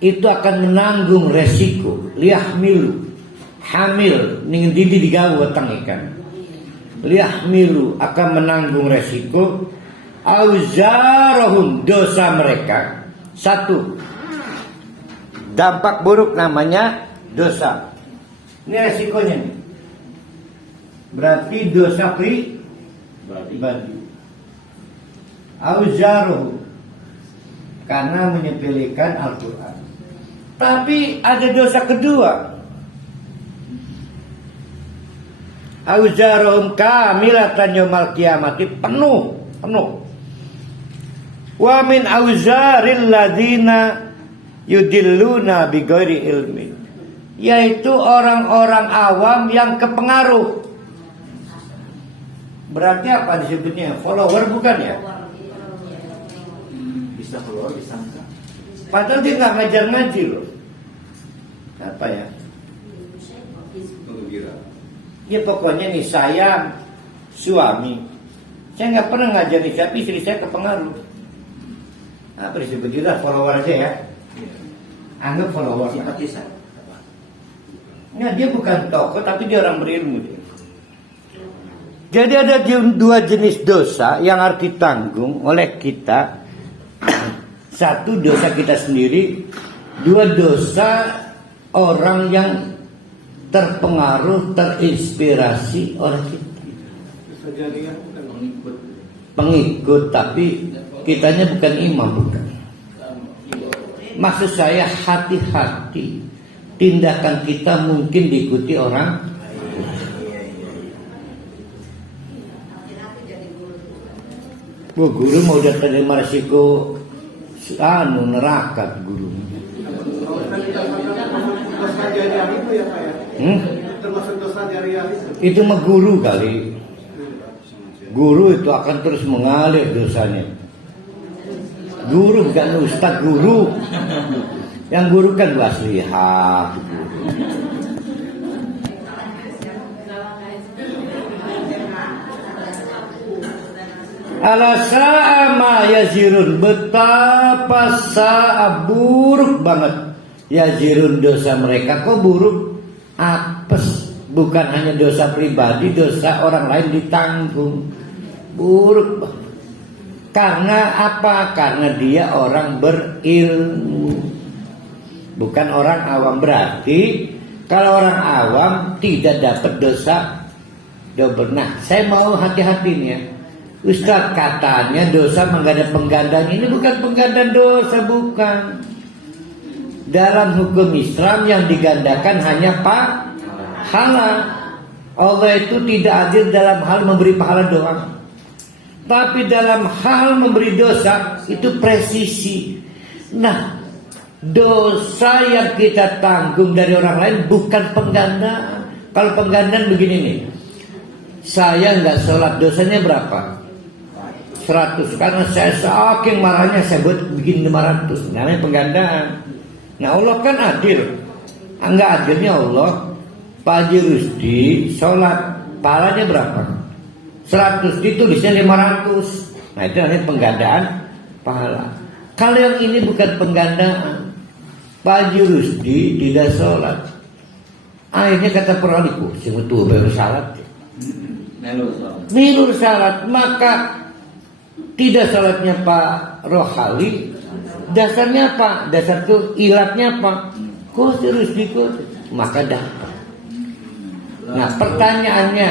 itu akan menanggung resiko. Liyahmilu, hamil ning didi digawe weteng ikan. Liyahmilu, akan menanggung resiko auzarahum, dosa mereka. Satu, dampak buruk namanya dosa. Ini resikonya nih. Berarti dosa pribadi. Auzaruhu, karena menyepelekan Al-Quran. Tapi ada dosa kedua. Auzaruhum kamilatan yaumal qiyamati, penuh. Wa min auzaril ladzina yudilluna bighairi ilmi, yaitu orang-orang awam yang kepengaruh. Berarti apa disebutnya? Follower bukan ya? Bisa keluar disangka. Padahal dia nggak ngajar-ngaji loh. Apa ya? Ya pokoknya nih, saya suami, saya nggak pernah ngajar nih, tapi istri saya kepengaruh. Apa disebut juga follower aja ya? Anggap follower. Simpatisan. Nah, dia bukan tokoh, tapi dia orang berilmu. Jadi ada dua jenis dosa yang harus ditanggung oleh kita. Satu, dosa kita sendiri. Dua, dosa orang yang terpengaruh, terinspirasi oleh kita. Pengikut, tapi kitanya bukan imam, bukan. Maksud saya, hati-hati. Tindakan kita mungkin diikuti orang. Guru mau udah terima resiko neraka gurunya. Termasuk dosa jariah Itu mah guru kali. Guru itu akan terus mengalir dosanya. Guru bukan ustaz, guru. Yang guru kan waslihah. Ala sa'a ma yazirun, betapa sa'a buruk banget yazirun dosa mereka. Kok buruk? Apes. Bukan hanya dosa pribadi, dosa orang lain ditanggung. Buruk. Karena apa? Karena dia orang berilmu, bukan orang awam. Berarti kalau orang awam tidak dapat dosa double. Nah, saya mau hati-hati nih ya. Ustaz, katanya dosa mengganda penggandaan. Ini bukan penggandaan dosa, bukan. Dalam hukum Islam yang digandakan hanya pahala. Allah itu tidak adil dalam hal memberi pahala doang, tapi dalam hal memberi dosa itu presisi. Nah, dosa yang kita tanggung dari orang lain bukan penggandaan. Kalau penggandaan begini nih, saya nggak sholat, dosanya berapa? 100. Karena saya saking marahnya saya buat bikin 500. Namanya penggandaan. Nah, Allah kan adil. Enggak adilnya Allah, Pak Haji Rusdi sholat, pahalanya berapa? 100, ditulisnya 500. Nah, itu namanya penggandaan pahala. Kalau yang ini bukan penggandaan. Pak Haji Rusdi tidak sholat, akhirnya kata peraliku, sing tuh baru salat. Milu salat, maka tidak salatnya Pak Rohali. Dasarnya apa? Dasar itu ilatnya apa? Kok terus dikut? Maka dapat. Nah pertanyaannya,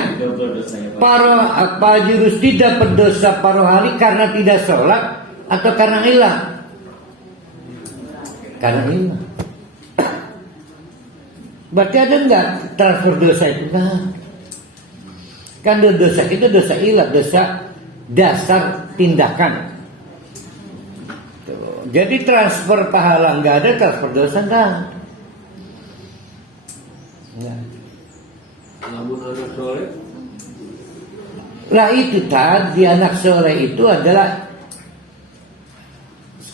Pak Haji Rusdi dapat dosa Pak Rohali karena tidak sholat atau karena ilat? Karena ilat. Berarti ada enggak transfer dosa itu? Nah, kan dosa itu dosa ilat, dosa dasar tindakan. Tuh. Jadi transfer pahala enggak ada, transfer dosa enggak. Namun anak soleh. Lah itu tadi anak soleh itu adalah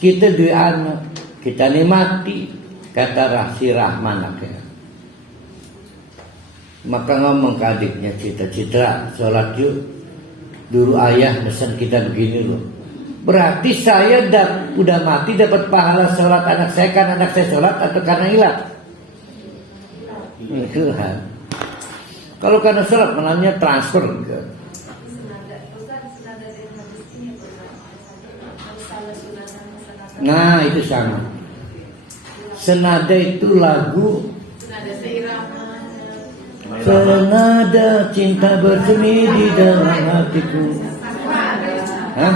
kita dua anak, kita nikmati, kata si Rahman akhirnya. Maka ngomong ke adiknya, cita-cita sholat yuk. Dulu ayah pesan kita begini loh. Berarti saya udah mati dapat pahala sholat anak saya karena anak saya sholat atau karena ilat? Kan. Kalau karena sholat namanya transfer. Nah itu sama. Senada itu lagu. Senada cinta bersemi di dalam hatiku. Hah?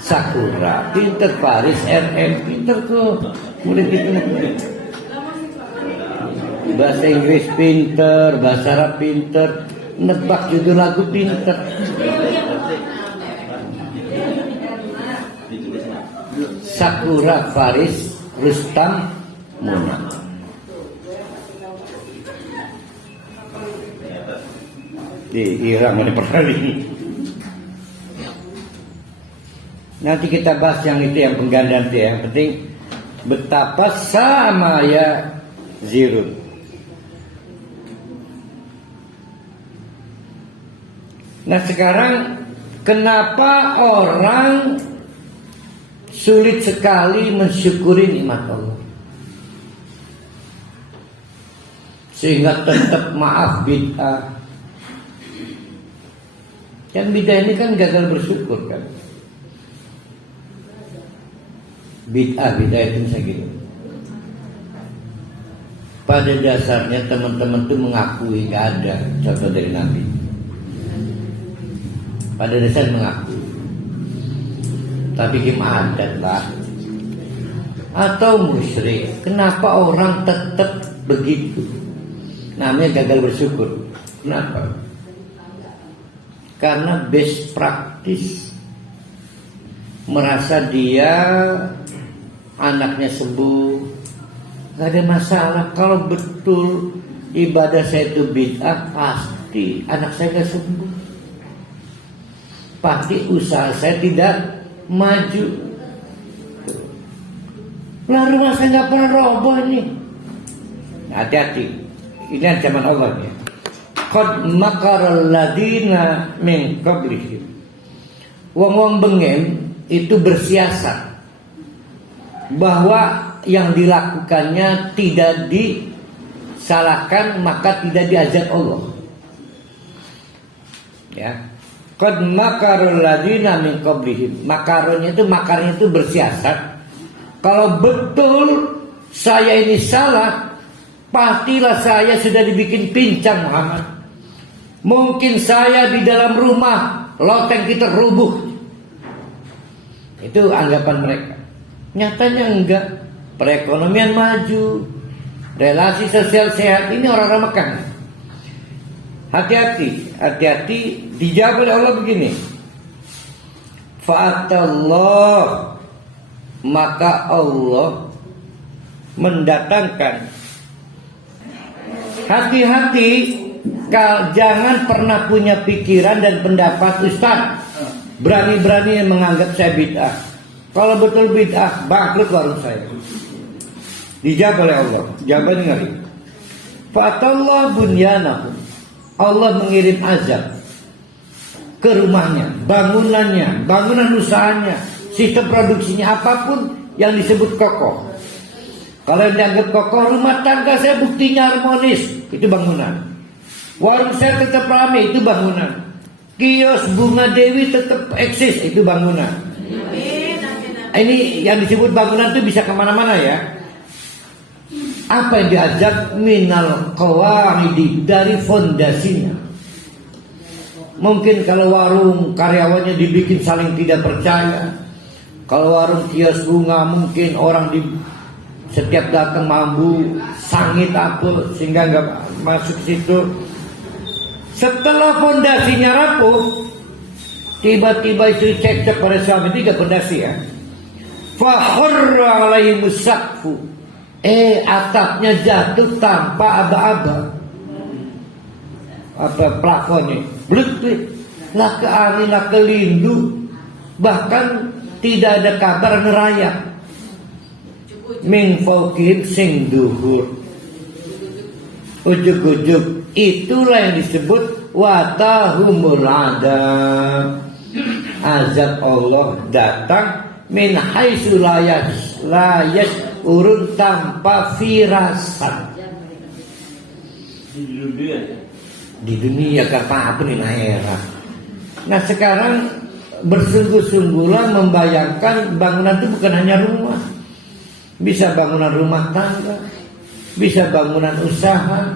Sakura, pinter Paris RM, pinter kok. Mulai gitu. Bahasa Inggris pinter, bahasa Arab pinter, nebak judul lagu pinter. Sakura, Faris, Rustam, Muna. Di Iran ada perkara ini. Nanti kita bahas yang itu, yang penggandaan itu. Yang penting betapa sama ya zirun. Nah sekarang kenapa orang sulit sekali mensyukuri nikmat Allah, sehingga tetap maaf bid'ah. Kan bid'ah ini kan gagal bersyukur kan. Bid'ah itu bisa gitu. Pada dasarnya teman-teman itu mengakui gak ada contoh dari Nabi. Pada dasarnya mengakui. Tapi gimana adat lah. Atau musyrik. Kenapa orang tetap begitu? Namanya gagal bersyukur. Kenapa? Karena best practice. Merasa dia anaknya sembuh, gak ada masalah. Kalau betul ibadah saya itu bid'ah, pasti anak saya gak sembuh, pasti usaha saya tidak maju. Lah rumah saya gak pernah roboh ini. Hati-hati, ini ancaman Allah ya. Qad makaral ladina min qablihim. Wong-wong bengen itu bersiasat bahwa yang dilakukannya tidak disalahkan, maka tidak diazab Allah. Ya. Qad makarul ladina min qablihim. Makarnya itu bersiasat. Kalau betul saya ini salah, pastilah saya sudah dibikin pincang Muhammad. Mungkin saya di dalam rumah loteng kita rubuh. Itu anggapan mereka. Nyatanya enggak. Perekonomian maju, relasi sosial sehat. Ini orang-orang Mekah. Hati-hati. Dijawab oleh Allah begini. Fa'atallah, maka Allah mendatangkan. Hati-hati, jangan pernah punya pikiran dan pendapat Ustaz berani-berani menganggap saya bid'ah. Kalau betul bid'ah, bangkrut warung saya. Dijawab oleh Allah. Jawabannya ngeri. Fa'atallah bunyanahum. Allah mengirim azab ke rumahnya, bangunannya, bangunan usahanya, sistem produksinya, apapun yang disebut kokoh. Kalau yang dianggap kokoh, rumah tangga saya buktinya harmonis, itu bangunan. Warung saya tetap ramai, itu bangunan. Kios Bunga Dewi tetap eksis, itu bangunan. Ini yang disebut bangunan itu bisa kemana-mana ya. Apa yang diajak? Minal qawaidi, dari fondasinya. Mungkin kalau warung karyawannya dibikin saling tidak percaya. Kalau warung kios bunga mungkin orang di setiap datang mambu sangit apa sehingga nggak masuk situ. Setelah fondasinya rapuh, tiba-tiba istri cekcok pada suami, tiga fondasi ya. Fakhurra alaihi musaqfu. Atapnya jatuh tanpa aba-aba. Apa plafonnya? Blut-blut. Lah ke angin, lah ke lindu. Bahkan tidak ada kabar ngerayap. Min fauqihim sing duhur. Ujug-ujug. Itulah yang disebut watahumul adab. Azab Allah datang min haitsu layas urun tanpa firasat. Di dunia karena apa nih akhirat. Nah sekarang bersungguh-sungguhlah membayangkan bangunan itu bukan hanya rumah, bisa bangunan rumah tangga, bisa bangunan usaha.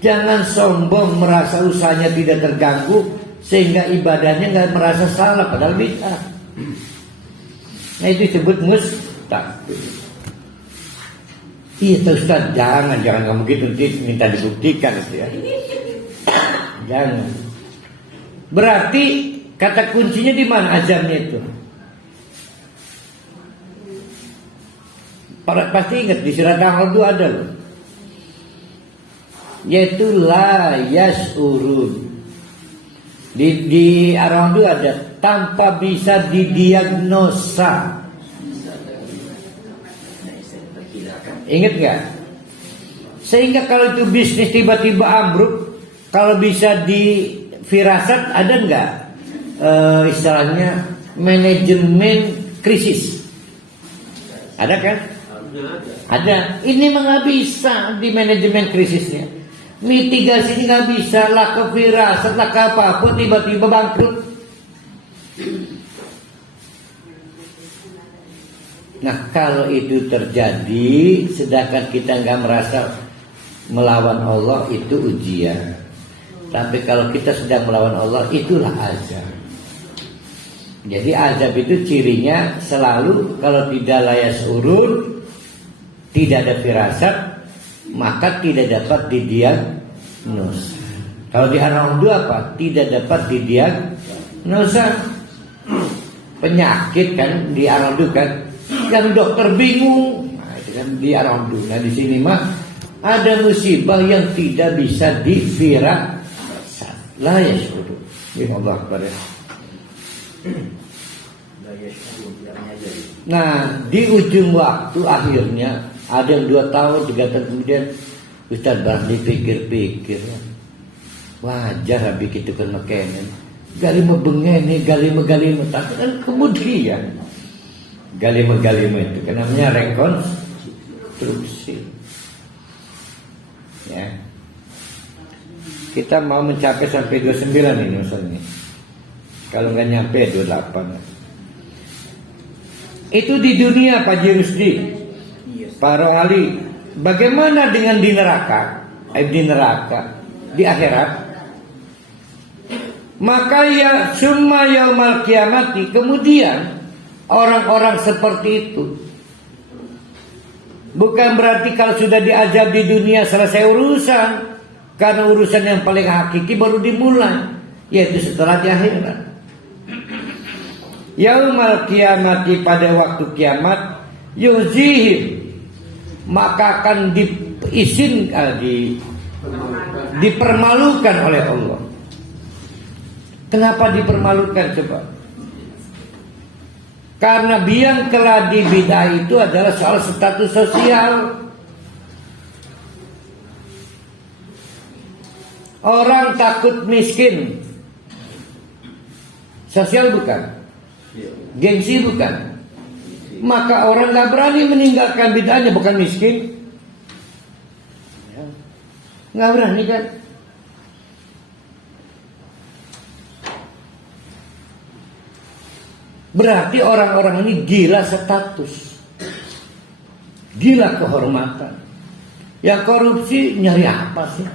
Jangan sombong merasa usahanya tidak terganggu sehingga ibadahnya nggak merasa salah padahal bid'ah. Nah itu disebut mustaqim. Iya Ustaz, jangan kamu gitu minta dibuktikan itu ya. Jangan. Berarti kata kuncinya di mana azannya itu? Pasti ingat di surat Al-Hud ada loh. Yaitu la yasurun. Di Al-Hud ada tanpa bisa didiagnosa. Ingat gak? Sehingga kalau itu bisnis tiba-tiba ambruk, kalau bisa di firasat ada nggak istilahnya manajemen krisis? Ada kan? Ada. Ini mah nggak bisa di manajemen krisisnya. Mitigasi ini nggak bisa. Lah ke firasat, lah ke apapun tiba-tiba bangkrut. Nah kalau itu terjadi sedangkan kita nggak merasa melawan Allah, itu ujian. Tapi kalau kita sedang melawan Allah, itulah azab. Jadi azab itu cirinya selalu kalau tidak layas urun, tidak ada firasat, maka tidak dapat didiagnosa. Kalau di Al-Hud apa? Tidak dapat didiagnosa. Penyakit kan di Al-Hud kan, yang dokter bingung. Nah, itu kan di Al-Hud. Nah di sini mah ada musibah yang tidak bisa difirasat. La yashuru. Ya Allah Akbar. Nah di ujung waktu akhirnya ada yang 2 tahun 3 tahun kemudian Ustaz Bardi pikir-pikir, wajar habis itu kan makanan galima bengene galima tapi kan kemudian galima itu kan namanya rekonstruksi ya. Kita mau mencapai sampai 29 ini misalnya. Kalau nggak nyampe 28. Itu di dunia Pak Jirusdi, Pak Rohali. Bagaimana dengan di neraka? Di akhirat? Maka ya summa yaumal kiamati, kemudian orang-orang seperti itu bukan berarti kalau sudah diazab di dunia selesai urusan. Karena urusan yang paling hakiki baru dimulai, yaitu setelah di akhirat. Yaumal kiamati, pada waktu kiamat, yuzihim, maka akan dipermalukan oleh Allah. Kenapa dipermalukan coba? Karena biang keladi bid'ah itu adalah soal status sosial. Orang takut miskin, sosial bukan, gengsi bukan. Maka orang gak berani meninggalkan bid'ahnya, bukan miskin, gak berani kan. Berarti orang-orang ini gila status, gila kehormatan. Yang korupsi nyari apa sih?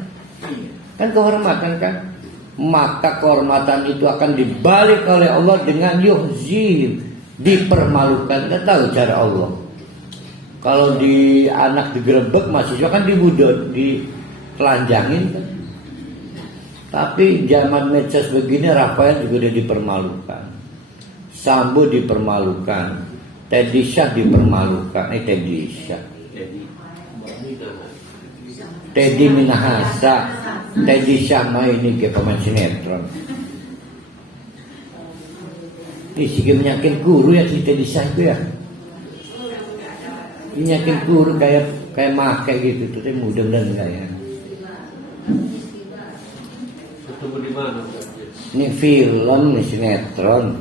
Kan kehormatan kan? Maka kehormatan itu akan dibalik oleh Allah dengan yuhzim, dipermalukan. Kita tahu cara Allah. Kalau di anak digerebek mahasiswa kan dibudot, ditelanjangin kan. Tapi zaman medsos begini Rafael juga udah dipermalukan, Sambo dipermalukan, Teddy Syah dipermalukan, Teddy Minahasa, Teddy Syah ini ke pemain sinetron. Ini sih menyakin guru ya si Teddy Syah itu ya. Menyakin guru kayak make gitu tuh, mudah-mudahan enggak ya. Ketemu di mana? Ini film, ini sinetron.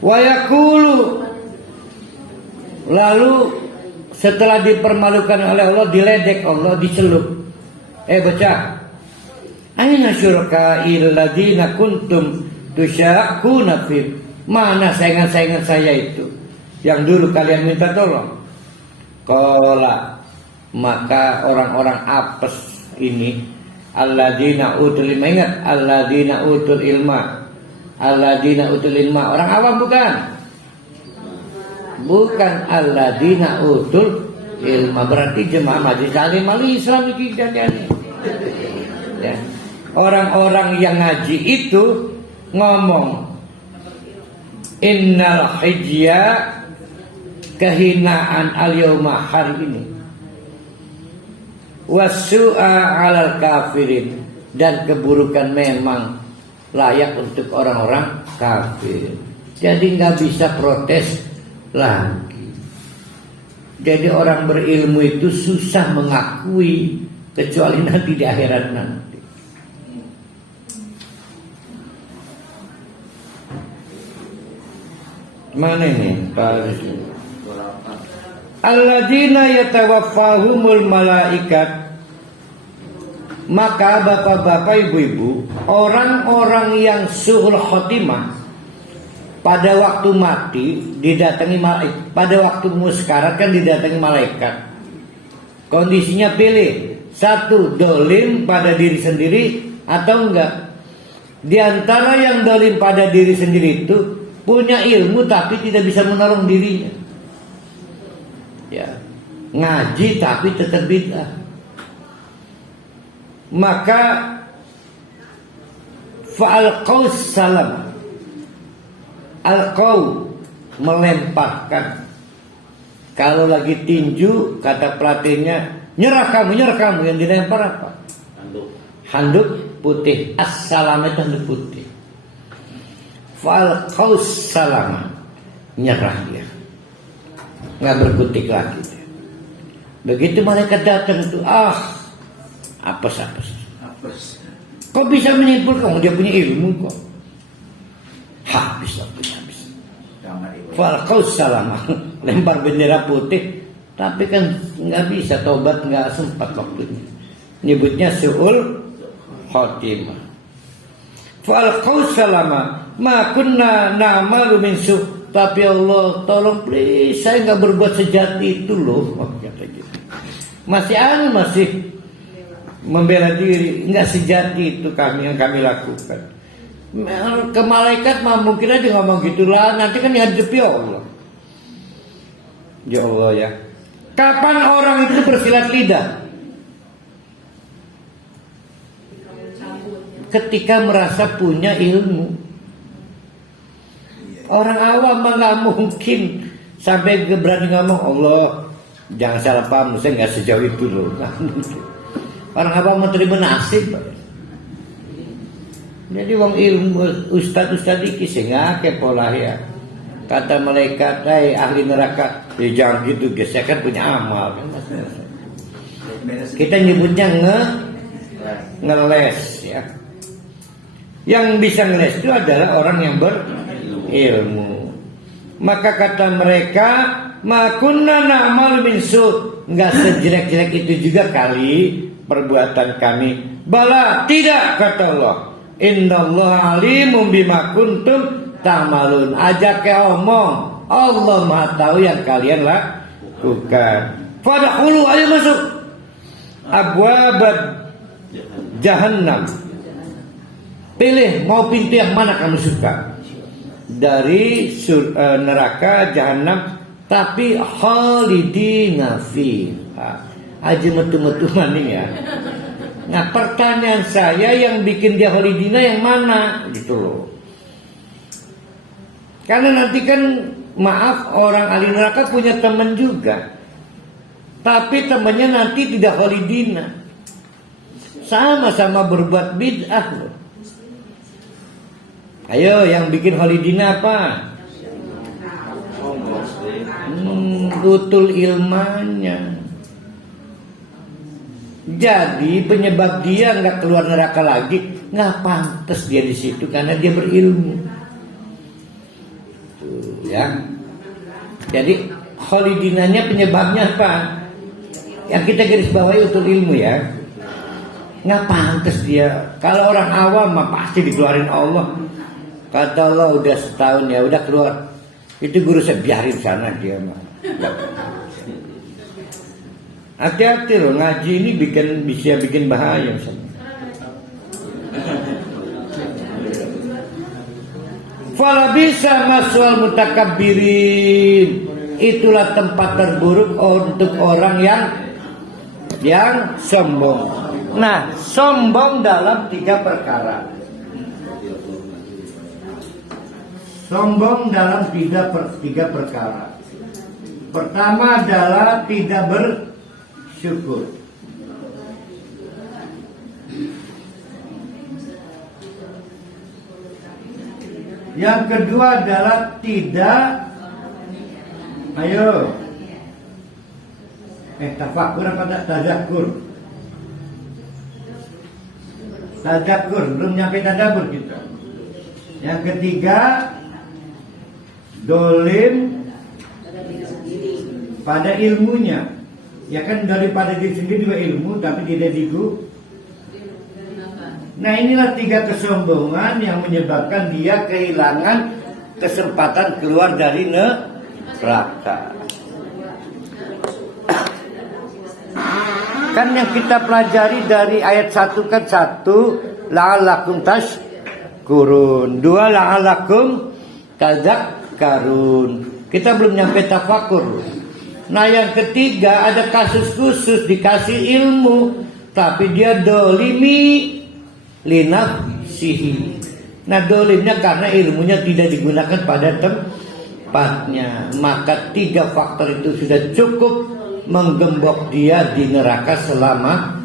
Wa yaqulu, lalu setelah dipermalukan oleh Allah, diledek Allah, dicelup. Baca. Aina syuraka'i alladziina kuntum tusyakuna fi. Mana saingan-saingan saya itu yang dulu kalian minta tolong? Qala, maka orang-orang apes ini, alladzina utul ilma, ingat alladzina utul ilma, alladzina utul ilma, orang awam bukan alladzina utul ilma. Berarti jemaah majelis alim al-Islam ini ya. Orang-orang yang ngaji itu ngomong innal hijya, kehinaan al-yawma hari ini, wasu'a alal kafirin, dan keburukan memang layak untuk orang-orang kafir. Jadi nggak bisa protes lagi. Jadi orang berilmu itu susah mengakui kecuali nanti di akhirat nanti. Mana ini Pak Rizky? Alladzina yatawaffahumul malaikat. Maka bapak-bapak, ibu-ibu, orang-orang yang su'ul khotimah pada waktu mati didatangi malaikat. Pada waktu muskarat kan didatangi malaikat. Kondisinya pilih, satu dolim pada diri sendiri atau enggak. Di antara yang dolim pada diri sendiri itu punya ilmu tapi tidak bisa menolong dirinya. Ya, ngaji tapi tetap bid'ah. Maka fa'alqaus salam, alqau, melemparkan. Kalau lagi tinju kata pelatihnya, nyerah kamu, yang dilempar apa? Handuk putih. As-salam itu handuk putih. Fa'alqaus salam, nyerah dia, nggak berkutik lagi. Begitu malaikat datang itu, apes. Kok bisa menyimpulkan? Dia punya ilmu kok. Habis. Falqaus salam, lempar bendera putih, tapi kan nggak bisa tobat, nggak sempat waktunya. Nyebutnya su'ul khotimah. Falqaus salam, ma kunna na'malu min su'. Tapi Allah tolong please, saya nggak berbuat sejati itu loh. Kata gitu. Masih membela diri, nggak sejati itu yang kami lakukan. Ke malaikat mah mungkin aja ngomong gitulah, nanti kan dihadapi Allah. Ya Allah ya. Kapan orang itu bersilat lidah? Ketika merasa punya ilmu. Orang awam mah nggak mungkin sampai berani ngomong, Allah jangan salah paham, saya nggak sejauh itu loh. Orang awam mau terima nasib. Jadi wong ilmu ustad iki sing akeh pola ya. Kata malaikat, ahli neraka, ya jangan gitu guys, saya kan punya amal. Kita nyebutnya ngeles ya. Yang bisa ngeles itu adalah orang yang berilmu. Maka kata mereka, ma kunna na'mal min su', enggak sejelek-jelek itu juga kali perbuatan kami. Bala, tidak, kata Allah. Innallaha alimun bima kuntum ta'malun. Ajak ke omong, Allah Maha tahu yang kalian lakukan. Fadkhulu, ayo masuk abwab jahannam. Pilih mau pintu yang mana kamu suka dari neraka jahanam, tapi khalidina fiha. Aja metu-metu maning ya. Nah, pertanyaan saya, yang bikin dia khalidina yang mana gitu loh. Karena nanti kan, maaf, orang ahli neraka punya teman juga, tapi temannya nanti tidak khalidina, sama-sama berbuat bid'ah loh. Ayo, yang bikin khalidina apa? Utul ilmanya. Jadi penyebab dia nggak keluar neraka lagi, nggak pantas dia di situ karena dia berilmu. Ya. Jadi khalidinanya penyebabnya apa? Yang kita garis bawahi utul ilmu ya. Nggak pantas dia. Kalau orang awam mah pasti dikeluarin Allah. Kata Allah udah setahun ya, udah keluar. Itu guru saya biarin sana dia mah. Hati-hati loh, ngaji ini bisa bikin bahaya. Fala bisa maswal mutakabbirin. Itulah tempat terburuk untuk orang yang sombong. Nah, sombong dalam 3 perkara. Sombong dalam 3 perkara. Pertama adalah tidak bersyukur. Yang kedua adalah tidak tafakur apa tak? Tadakur, belum nyampe tadabur kita. Yang ketiga, dolim pada ilmunya. Ya kan, daripada diri sendiri juga ilmu, tapi tidak digunakan. Nah, inilah 3 kesombongan yang menyebabkan dia kehilangan kesempatan keluar dari neraka. Kan yang kita pelajari dari ayat 1 kan 1 la'allakum tashkurun, 2 la'allakum tadzakkarun. Kita belum nyampe tafakur. Nah, yang ketiga ada kasus khusus dikasih ilmu tapi dia dolimi linafsihi. Nah, dolimnya karena ilmunya tidak digunakan pada tempatnya. Maka 3 faktor itu sudah cukup menggembok dia di neraka selama